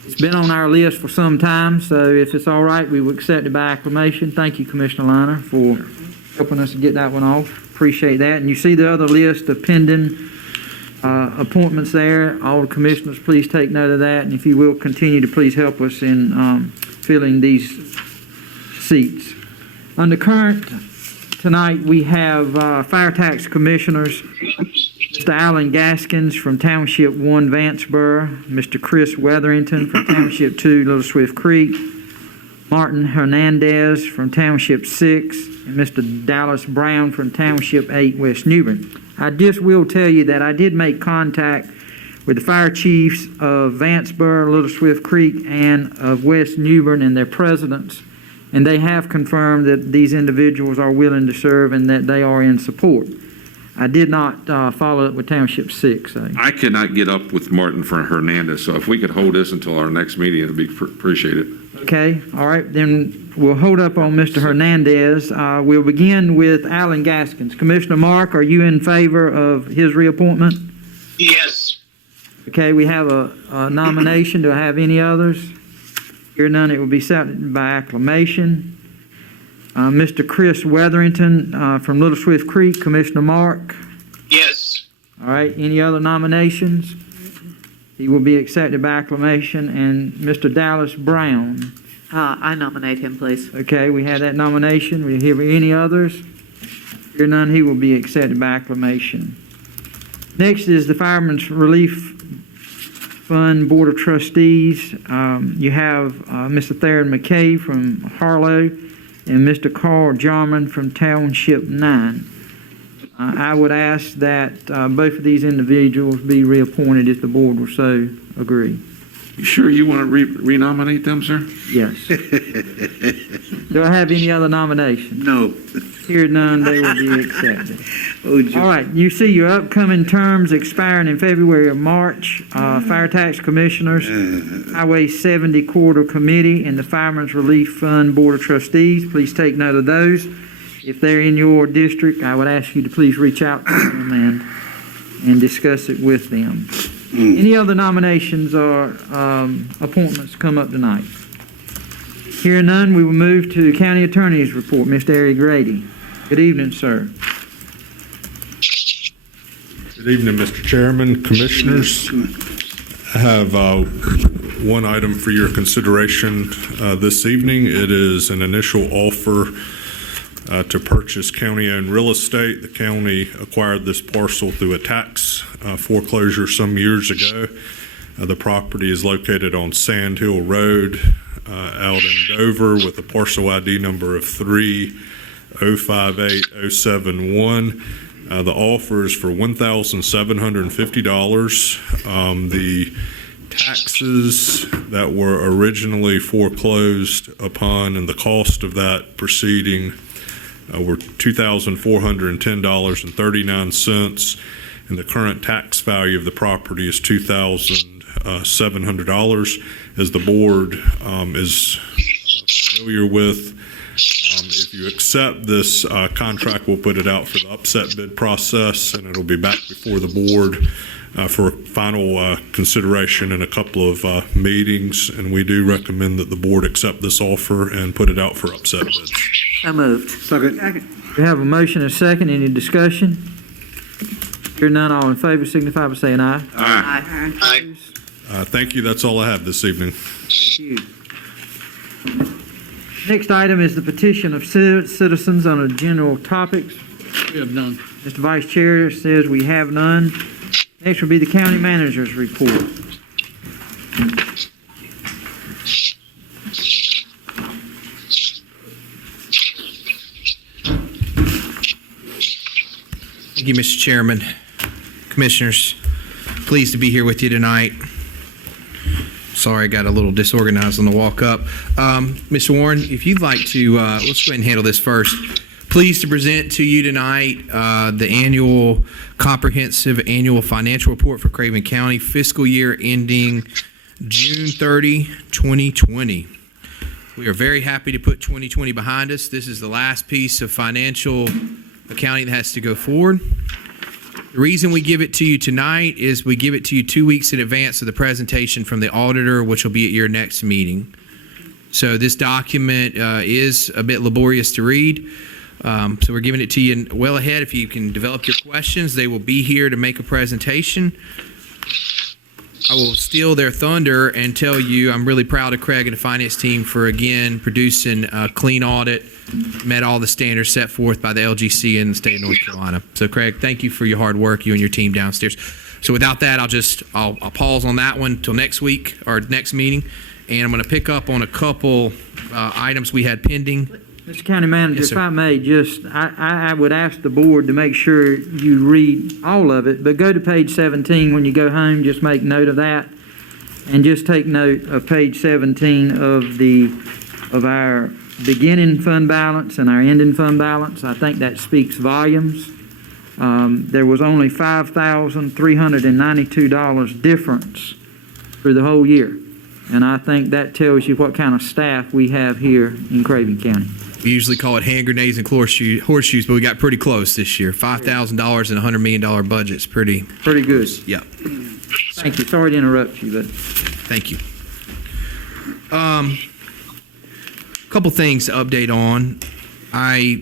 It's been on our list for some time, so if it's all right, we will accept it by acclamation. Thank you, Commissioner Liner, for helping us to get that one off. Appreciate that. And you see the other list of pending appointments there. All the commissioners, please take note of that, and if you will, continue to please help us in filling these seats. Under current, tonight we have fire tax commissioners, Mr. Alan Gaskins from Township 1 Vanceboro, Mr. Chris Weatherington from Township 2 Little Swift Creek, Martin Hernandez from Township 6, and Mr. Dallas Brown from Township 8, West New Bern. I just will tell you that I did make contact with the fire chiefs of Vanceboro, Little Swift Creek, and of West New Bern and their presidents, and they have confirmed that these individuals are willing to serve and that they are in support. I did not follow up with Township 6. So. I cannot get up with Martin for Hernandez, so if we could hold this until our next meeting, it'd be appreciated. Okay, all right, then we'll hold up on Mr. Hernandez. We'll begin with Alan Gaskins. Commissioner Mark, are you in favor of his reappointment? Yes. Okay, we have a nomination. Do I have any others? Hear none, it will be accepted by acclamation. Mr. Chris Weatherington from Little Swift Creek, Commissioner Mark. Yes. All right, any other nominations? He will be accepted by acclamation. And Mr. Dallas Brown. I nominate him, please. Okay, we have that nomination. We hear any others? Hear none, he will be accepted by acclamation. Next is the Fireman's Relief Fund Board of Trustees. You have Mr. Theron McKay from Harlow and Mr. Carl Jarman from Township 9. I would ask that both of these individuals be reappointed if the board will so agree. You sure you want to renominate them, sir? Yes. Do I have any other nominations? No. Hear none, they will be accepted. Oh, All right, you see your upcoming terms expiring in February or March. Fire Tax Commissioners, Highway 70 Corridor Committee, and the Fireman's Relief Fund Board of Trustees. Please take note of those. If they're in your district, I would ask you to please reach out to them and discuss it with them. Any other nominations or appointments come up tonight? Hearing none, we will move to the County Attorney's report. Mr. Eric Grady. Good evening, sir. Good evening, Mr. Chairman, Commissioners. I have one item for your consideration this evening. It is an initial offer to purchase county-owned real estate. The county acquired this parcel through a tax foreclosure some years ago. The property is located on Sand Hill Road out in Dover with a parcel ID number of 3058071. The offer is for $1,750. The taxes that were originally foreclosed upon and the cost of that proceeding were $2,410.39, and the current tax value of the property is $2,700. As the board is familiar with, if you accept this contract, we'll put it out for the upset bid process, and it'll be back before the board for final consideration in a couple of meetings, and we do recommend that the board accept this offer and put it out for upset bids. So moved. Second. We have a motion and a second. Any discussion? Hear none, all in favor signify by saying aye. Aye. Aye. Thank you. That's all I have this evening. Thank you. Next item is the petition of citizens on a general topics. We have none. Mr. Vice Chair says we have none. Next will be the county manager's report. Thank you, Mr. Chairman. Commissioners, pleased to be here with you tonight. Sorry, I got a little disorganized on the walk up. Mr. Warren, if you'd like to, let's go ahead and handle this first. Pleased to present to you tonight the annual comprehensive annual financial report for Craven County, fiscal year ending June 30, 2020. We are very happy to put 2020 behind us. This is the last piece of financial accounting that has to go forward. The reason we give it to you tonight is we give it to you 2 weeks in advance of the presentation from the auditor, which will be at your next meeting. So this document is a bit laborious to read. So we're giving it to you well ahead. If you can develop your questions, they will be here to make a presentation. I will steal their thunder and tell you I'm really proud of Craig and the finance team for, again, producing a clean audit, met all the standards set forth by the LGC in the state of North Carolina. So, Craig, thank you for your hard work, you and your team downstairs. So without that, I'll pause on that one till next week or next meeting, and I'm going to pick up on a couple items we had pending. Mr. County Manager, Yes, sir. if I may, I would ask the board to make sure you read all of it, but go to page 17 when you go home, just make note of that. And just take note of page 17 of our beginning fund balance and our ending fund balance. I think that speaks volumes. There was only $5,392 difference through the whole year. And I think that tells you what kind of staff we have here in Craven County. We usually call it hand grenades and horseshoes, but we got pretty close this year. $5,000 and $100 million budget's pretty good. Yep. Thank you. Sorry to interrupt you, but Thank you. Couple things to update on.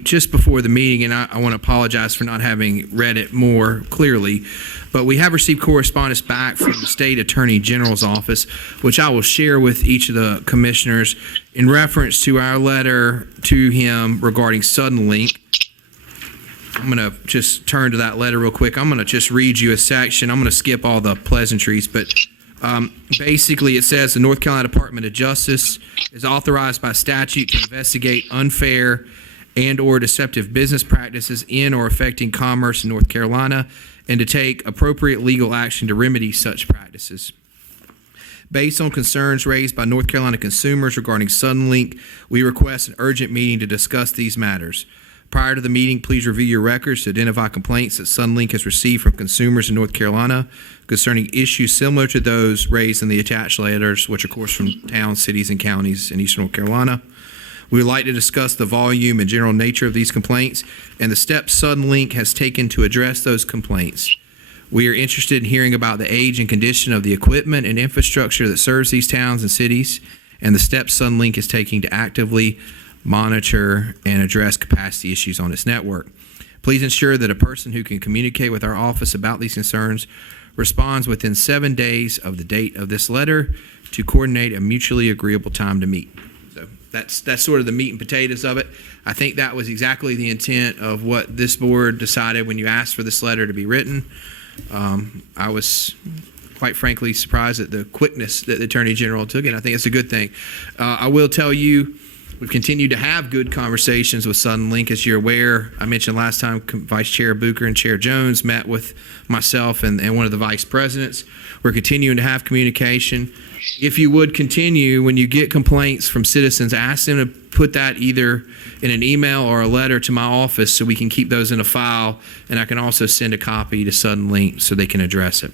Just before the meeting, and I want to apologize for not having read it more clearly, but we have received correspondence back from the State Attorney General's office, which I will share with each of the commissioners in reference to our letter to him regarding Suddenlink. I'm going to just turn to that letter real quick. I'm going to just read you a section. I'm going to skip all the pleasantries, but basically it says the North Carolina Department of Justice is authorized by statute to investigate unfair and or deceptive business practices in or affecting commerce in North Carolina and to take appropriate legal action to remedy such practices. Based on concerns raised by North Carolina consumers regarding Suddenlink, we request an urgent meeting to discuss these matters. Prior to the meeting, please review your records to identify complaints that Suddenlink has received from consumers in North Carolina concerning issues similar to those raised in the attached letters, which are, of course, from towns, cities, and counties in Eastern North Carolina. We would like to discuss the volume and general nature of these complaints and the steps Suddenlink has taken to address those complaints. We are interested in hearing about the age and condition of the equipment and infrastructure that serves these towns and cities and the steps Suddenlink is taking to actively monitor and address capacity issues on its network. Please ensure that a person who can communicate with our office about these concerns responds within 7 days of the date of this letter to coordinate a mutually agreeable time to meet. So that's sort of the meat and potatoes of it. I think that was exactly the intent of what this board decided when you asked for this letter to be written. I was quite frankly surprised at the quickness that the Attorney General took it. I think it's a good thing. I will tell you, we've continued to have good conversations with Suddenlink. As you're aware, I mentioned last time, Vice Chair Booker and Chair Jones met with myself and one of the vice presidents. We're continuing to have communication. If you would continue, when you get complaints from citizens, ask them to put that either in an email or a letter to my office so we can keep those in a file, and I can also send a copy to Suddenlink so they can address it.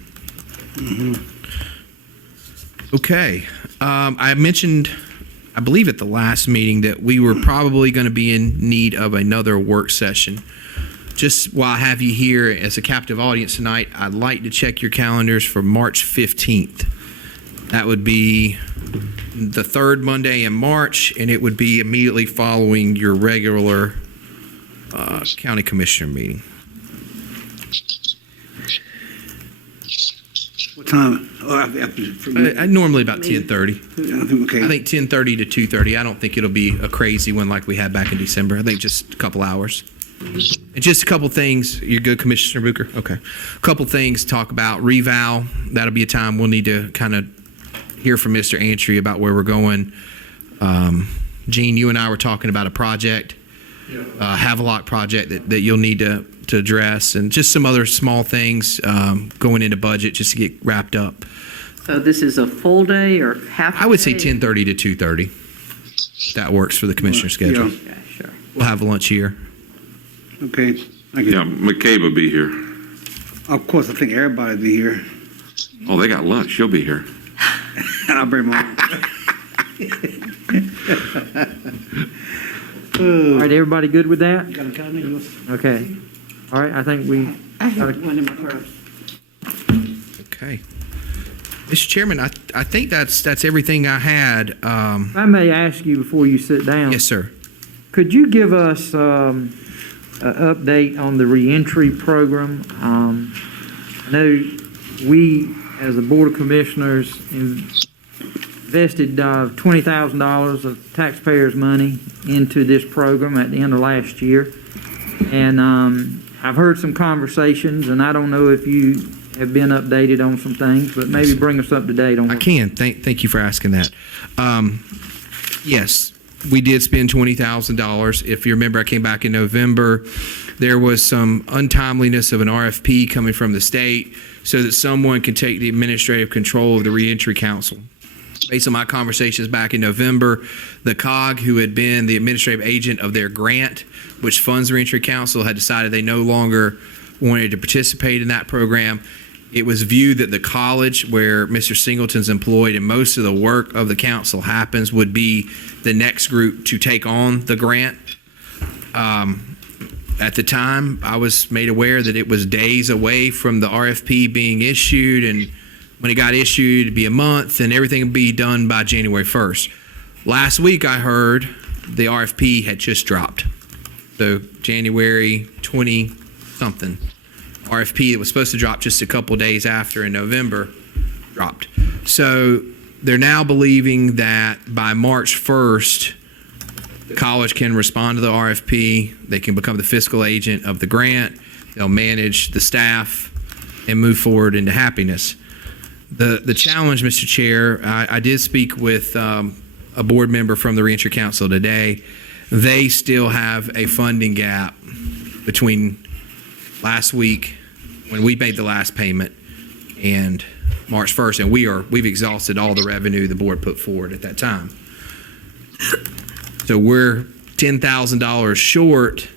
Okay. I mentioned, I believe at the last meeting, that we were probably going to be in need of another work session. Just while I have you here as a captive audience tonight, I'd like to check your calendars for March 15th. That would be the third Monday in March, and it would be immediately following your regular county commissioner meeting. What time? Normally about 10:30. Okay. I think 10:30 to 2:30. I don't think it'll be a crazy one like we had back in December. I think just a couple hours. And just a couple things. You're good, Commissioner Booker? Okay. A couple things to talk about. Reval, that'll be a time we'll need to kind of hear from Mr. Antry about where we're going. Gene, you and I were talking about a project, Havelock project that you'll need to address, and just some other small things going into budget just to get wrapped up. So this is a full day or half a day? I would say 10:30 to 2:30. That works for the commissioner's schedule. Yeah. Yeah, sure. We'll have lunch here. Okay. Thank you. Yeah, McCabe will be here. Of course, I think everybody will be here. Oh, they got lunch. She'll be here. And I'll bring my all right, everybody good with that? Got a comment? Okay. All right, I think we, I have one in my purse. Okay. Mr. Chairman, I think that's everything I had. if I may ask you before you sit down. Yes, sir. Could you give us an update on the reentry program? I know we, as a Board of Commissioners, invested $20,000 of taxpayers' money into this program at the end of last year. And I've heard some conversations, and I don't know if you have been updated on some things, but maybe bring us up to date on I what. can. Thank you for asking that. Yes, we did spend $20,000. If you remember, I came back in November. There was some untimeliness of an RFP coming from the state so that someone can take the administrative control of the reentry council. Based on my conversations back in November, the COG, who had been the administrative agent of their grant, which funds the reentry council, had decided they no longer wanted to participate in that program. It was viewed that the college where Mr. Singleton's employed and most of the work of the council happens would be the next group to take on the grant. At the time, I was made aware that it was days away from the RFP being issued, and when it got issued, it'd be a month, and everything would be done by January 1st. Last week, I heard the RFP had just dropped. So January 20-something. RFP that was supposed to drop just a couple days after in November dropped. So they're now believing that by March 1st, the college can respond to the RFP. They can become the fiscal agent of the grant. They'll manage the staff and move forward into happiness. The challenge, Mr. Chair, I did speak with a board member from the Reentry Council today. They still have a funding gap between last week when we made the last payment and March 1st, and we've exhausted all the revenue the board put forward at that time. So we're $10,000 short.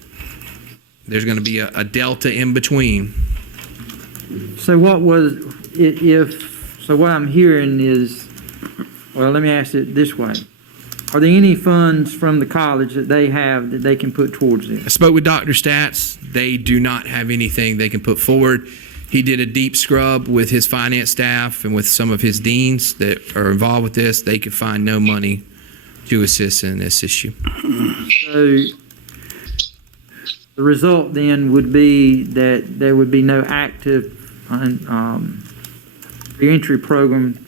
There's going to be a delta in between. So what I'm hearing is, well, let me ask it this way. Are there any funds from the college that they have that they can put towards I this? spoke with Dr. Stats. They do not have anything they can put forward. He did a deep scrub with his finance staff and with some of his deans that are involved with this. They could find no money to assist in this issue. So the result then would be that there would be no active reentry program.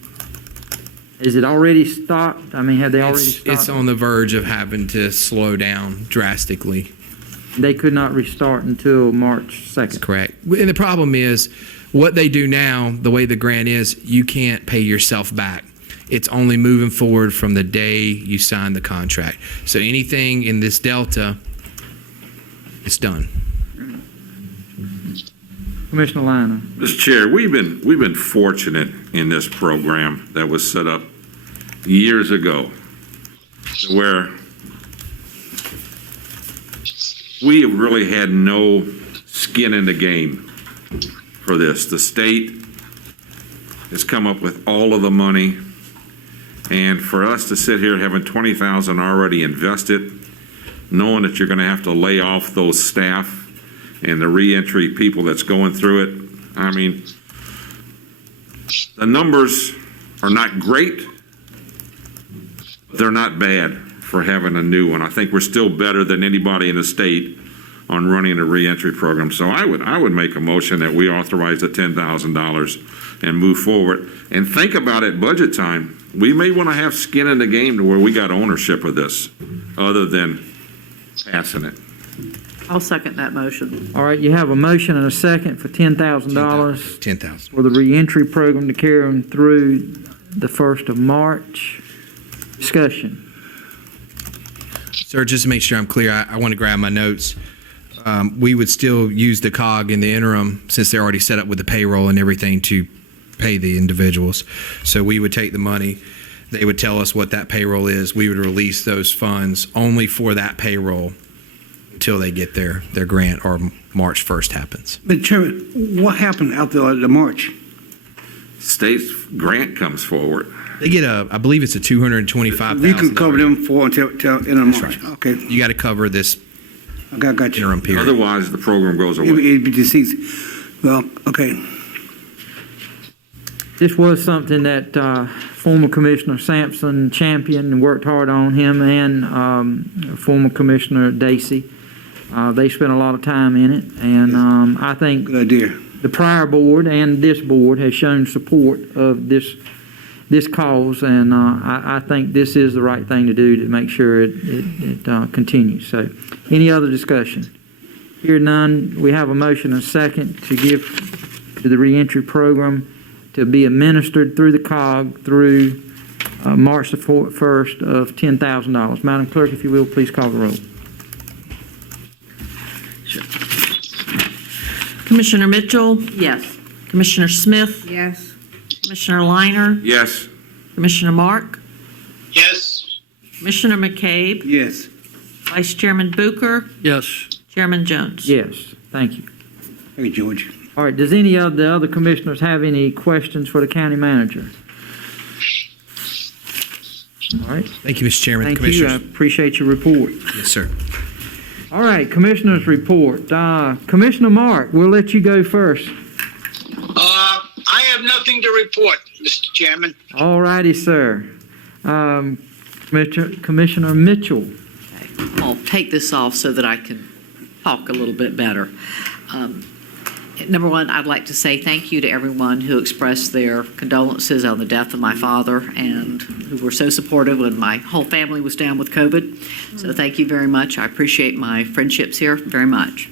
Is it already stopped? I mean, have they already stopped? It's on the verge of having to slow down drastically. They could not restart until March 2nd. That's correct. And the problem is, what they do now, the way the grant is, you can't pay yourself back. It's only moving forward from the day you sign the contract. So anything in this delta, it's done. Commissioner Liner. Mr. Chair, we've been fortunate in this program that was set up years ago, where we have really had no skin in the game for this. The state has come up with all of the money, and for us to sit here having $20,000 already invested, knowing that you're going to have to lay off those staff and the reentry people that's going through it. I mean, the numbers are not great, but they're not bad for having a new one. I think we're still better than anybody in the state on running a reentry program. So I would make a motion that we authorize the $10,000 and move forward. And think about it, budget time. We may want to have skin in the game to where we got ownership of this, other than passing it. I'll second that motion. All right, you have a motion and a second for $10,000 $10,000. for the reentry program to carry them through the 1st of March. Discussion. Sir, just to make sure I'm clear, I want to grab my notes. We would still use the COG in the interim, since they're already set up with the payroll and everything to pay the individuals. So we would take the money. They would tell us what that payroll is. We would release those funds only for that payroll until they get their grant or March 1st happens. But Chairman, what happened after the March? State's grant comes forward. They get I believe it's a $225,000. We can cover them for until end of March. That's right. Okay, You got to cover this I got you. interim period. Otherwise, the program goes away. It'd be deceased. Well, okay. This was something that former Commissioner Sampson championed and worked hard on, him and former Commissioner Dacey. They spent a lot of time in it, and I think Good idea. the prior board and this board has shown support of this cause, and I think this is the right thing to do to make sure it continues. So, any other discussion? Here none. We have a motion and a second to give to the reentry program to be administered through the COG through March the 1st of $10,000. Madam Clerk, if you will, please call the roll. Commissioner Mitchell, Yes. Commissioner Smith, Yes. Commissioner Liner, Yes. Commissioner Mark, Yes. Commissioner McCabe, Yes. Vice Chairman Booker, Yes. Chairman Jones. Yes, thank you. Thank you, George. All right, does any of the other commissioners have any questions for the county manager? All right, Thank you, Mr. Chairman. thank you. I Commissioners. appreciate your report. Yes, sir. All right, commissioners report. Commissioner Mark, we'll let you go first. I have nothing to report, Mr. Chairman. All righty, sir. Commissioner Mitchell. I'll take this off so that I can talk a little bit better. Number one, I'd like to say thank you to everyone who expressed their condolences on the death of my father and who were so supportive when my whole family was down with COVID. So thank you very much. I appreciate my friendships here very much.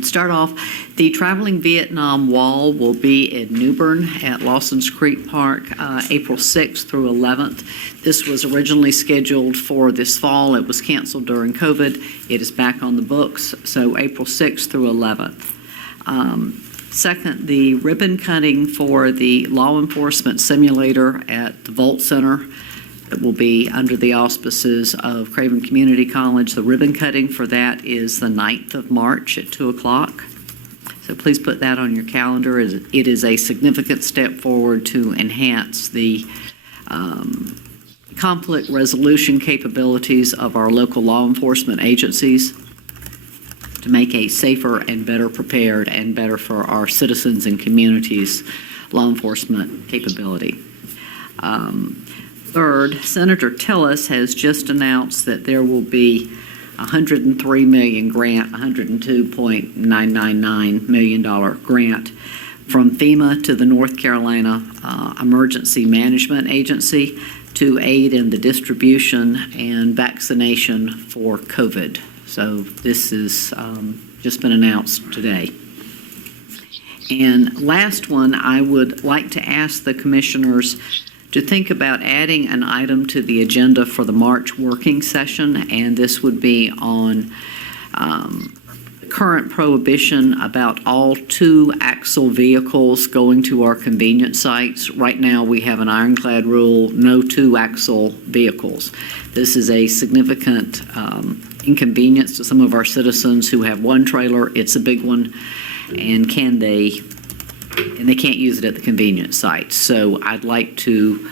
Start off, the Traveling Vietnam Wall will be in New Bern at Lawson's Creek Park, April 6th through 11th. This was originally scheduled for this fall. It was canceled during COVID. It is back on the books, so April 6th through 11th. Second, the ribbon cutting for the law enforcement simulator at the Volt Center. It will be under the auspices of Craven Community College. The ribbon cutting for that is the 9th of March at 2 o'clock. So please put that on your calendar. It is a significant step forward to enhance the conflict resolution capabilities of our local law enforcement agencies to make a safer and better prepared and better for our citizens and communities law enforcement capability. Third, Senator Tillis has just announced that there will be a $103 million grant, $102.999 million grant from FEMA to the North Carolina Emergency Management Agency to aid in the distribution and vaccination for COVID. So this has just been announced today. And last one, I would like to ask the commissioners to think about adding an item to the agenda for the March working session, and this would be on the current prohibition about all two-axle vehicles going to our convenience sites. Right now, we have an ironclad rule, no two-axle vehicles. This is a significant inconvenience to some of our citizens who have one trailer. It's a big one, and they can't use it at the convenience sites. So I'd like to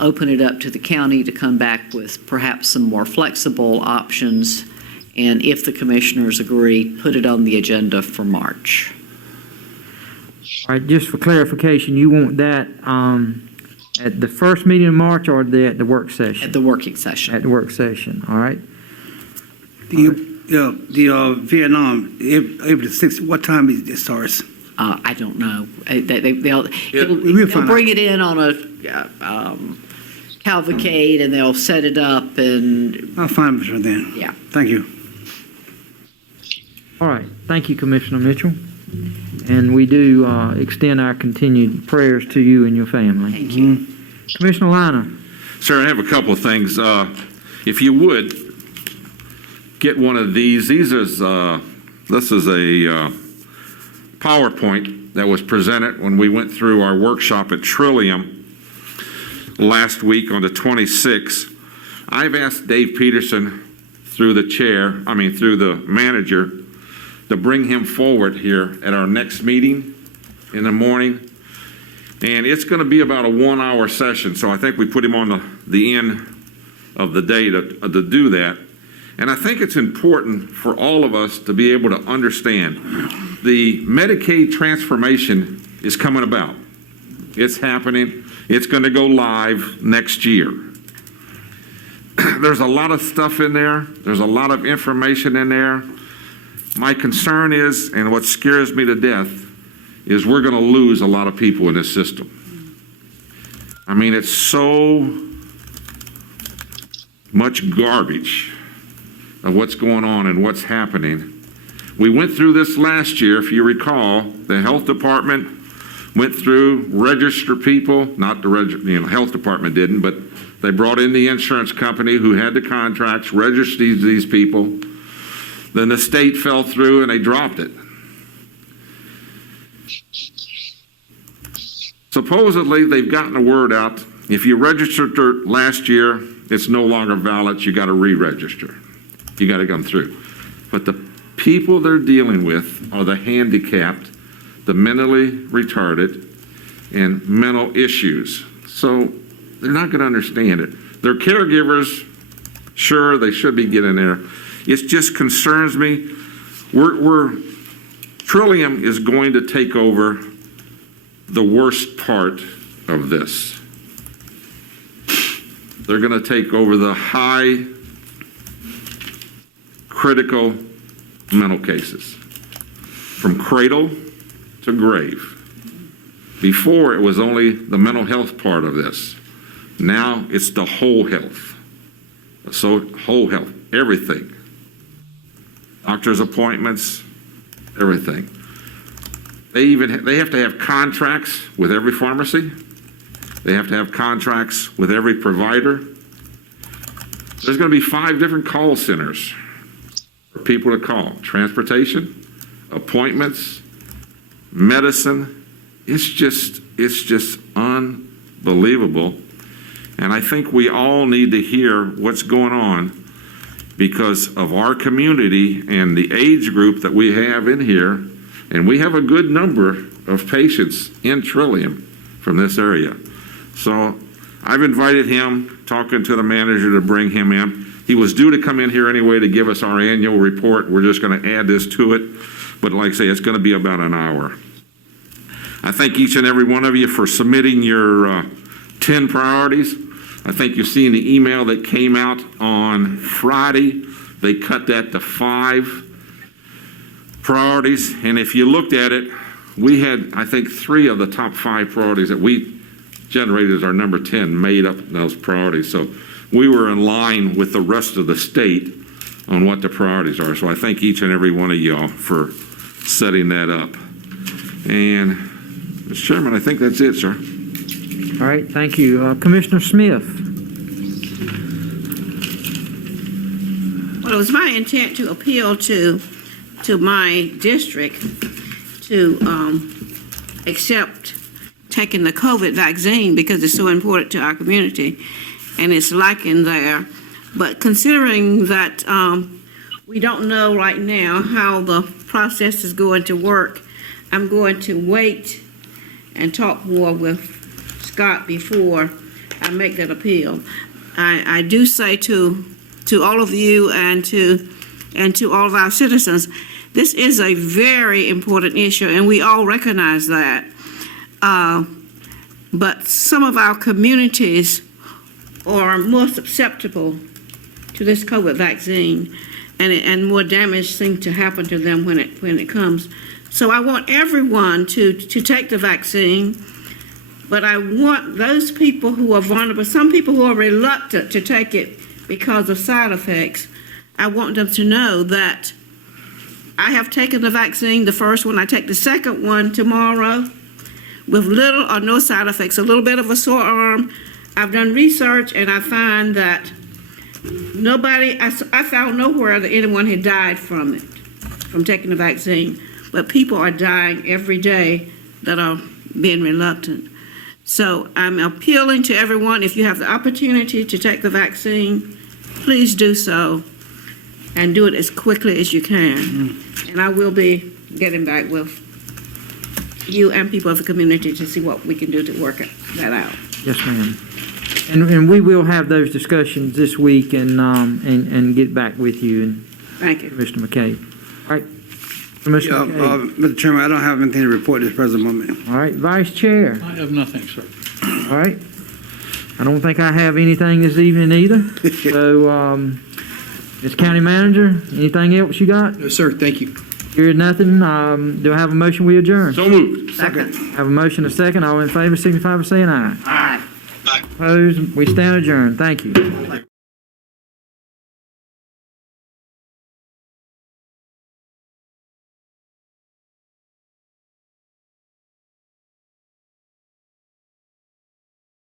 open it up to the county to come back with perhaps some more flexible options, and if the commissioners agree, put it on the agenda for March. All right, just for clarification, you want that at the first meeting in March or at the work session? At the working session. At the work session, all right. The Vietnam, April 6th, what time is it starts? I don't know. They'll find bring it in on a cavalcade, and they'll set it up, and I'll find it then. yeah. Thank you. All right, thank you, Commissioner Mitchell. And we do extend our continued prayers to you and your family. Thank you. Commissioner Liner. Sir, I have a couple of things. If you would, get one of these. This is a PowerPoint that was presented when we went through our workshop at Trillium last week on the 26th. I've asked Dave Peterson through the manager to bring him forward here at our next meeting in the morning. And it's going to be about a 1-hour session, so I think we put him on the end of the day to do that. And I think it's important for all of us to be able to understand the Medicaid transformation is coming about. It's happening. It's going to go live next year. There's a lot of stuff in there. There's a lot of information in there. My concern is, and what scares me to death, is we're going to lose a lot of people in this system. I mean, it's so much garbage of what's going on and what's happening. We went through this last year, if you recall. The health department went through, registered people, not the health department didn't, but they brought in the insurance company who had the contracts, registered these people. Then the state fell through and they dropped it. Supposedly, they've gotten the word out. If you registered last year, it's no longer valid. You got to re-register. You got to come through. But the people they're dealing with are the handicapped, the mentally retarded, and mental issues. So they're not going to understand it. Their caregivers, sure, they should be getting there. It just concerns me. Trillium is going to take over the worst part of this. They're going to take over the high critical mental cases from cradle to grave. Before, it was only the mental health part of this. Now it's the whole health. So whole health, everything. Doctor's appointments, everything. They have to have contracts with every pharmacy. They have to have contracts with every provider. There's going to be 5 different call centers for people to call. Transportation, appointments, medicine. It's just unbelievable. And I think we all need to hear what's going on because of our community and the age group that we have in here. And we have a good number of patients in Trillium from this area. So I've invited him, talking to the manager, to bring him in. He was due to come in here anyway to give us our annual report. We're just going to add this to it. But like I say, it's going to be about an hour. I thank each and every one of you for submitting your 10 priorities. I think you've seen the email that came out on Friday. They cut that to 5 priorities. And if you looked at it, we had, I think, 3 of the top 5 priorities that we generated as our number 10 made up those priorities. So we were in line with the rest of the state on what the priorities are. So I thank each and every one of y'all for setting that up. And, Mr. Chairman, I think that's it, sir. All right, thank you. Commissioner Smith. Well, it was my intent to appeal to my district to accept taking the COVID vaccine because it's so important to our community and it's lacking there. But considering that we don't know right now how the process is going to work, I'm going to wait and talk more with Scott before I make that appeal. I do say to all of you and to all of our citizens, this is a very important issue, and we all recognize that. But some of our communities are more susceptible to this COVID vaccine, and more damage seems to happen to them when it comes. So I want everyone to take the vaccine, but I want those people who are vulnerable, some people who are reluctant to take it because of side effects, I want them to know that I have taken the vaccine, the first one. I take the second one tomorrow with little or no side effects, a little bit of a sore arm. I've done research and I find that I found nowhere that anyone had died from it, from taking the vaccine. But people are dying every day that are being reluctant. So I'm appealing to everyone, if you have the opportunity to take the vaccine, please do so and do it as quickly as you can. And I will be getting back with you and people of the community to see what we can do to work that out. Yes, ma'am. And we will have those discussions this week and get back with you and Thank you. Commissioner McKay. All right. Commissioner McKay. Mr. Chairman, I don't have anything to report at this present moment. All right. Vice Chair. I have nothing, sir. All right. I don't think I have anything this evening either. So, Ms. County Manager, anything else you got? No, sir. Thank you. Hearing nothing, do I have a motion we adjourn? So moved. Second. Have a motion, a second. All in favor, signify by saying aye. Aye. Opposed? We stand adjourned. Thank you.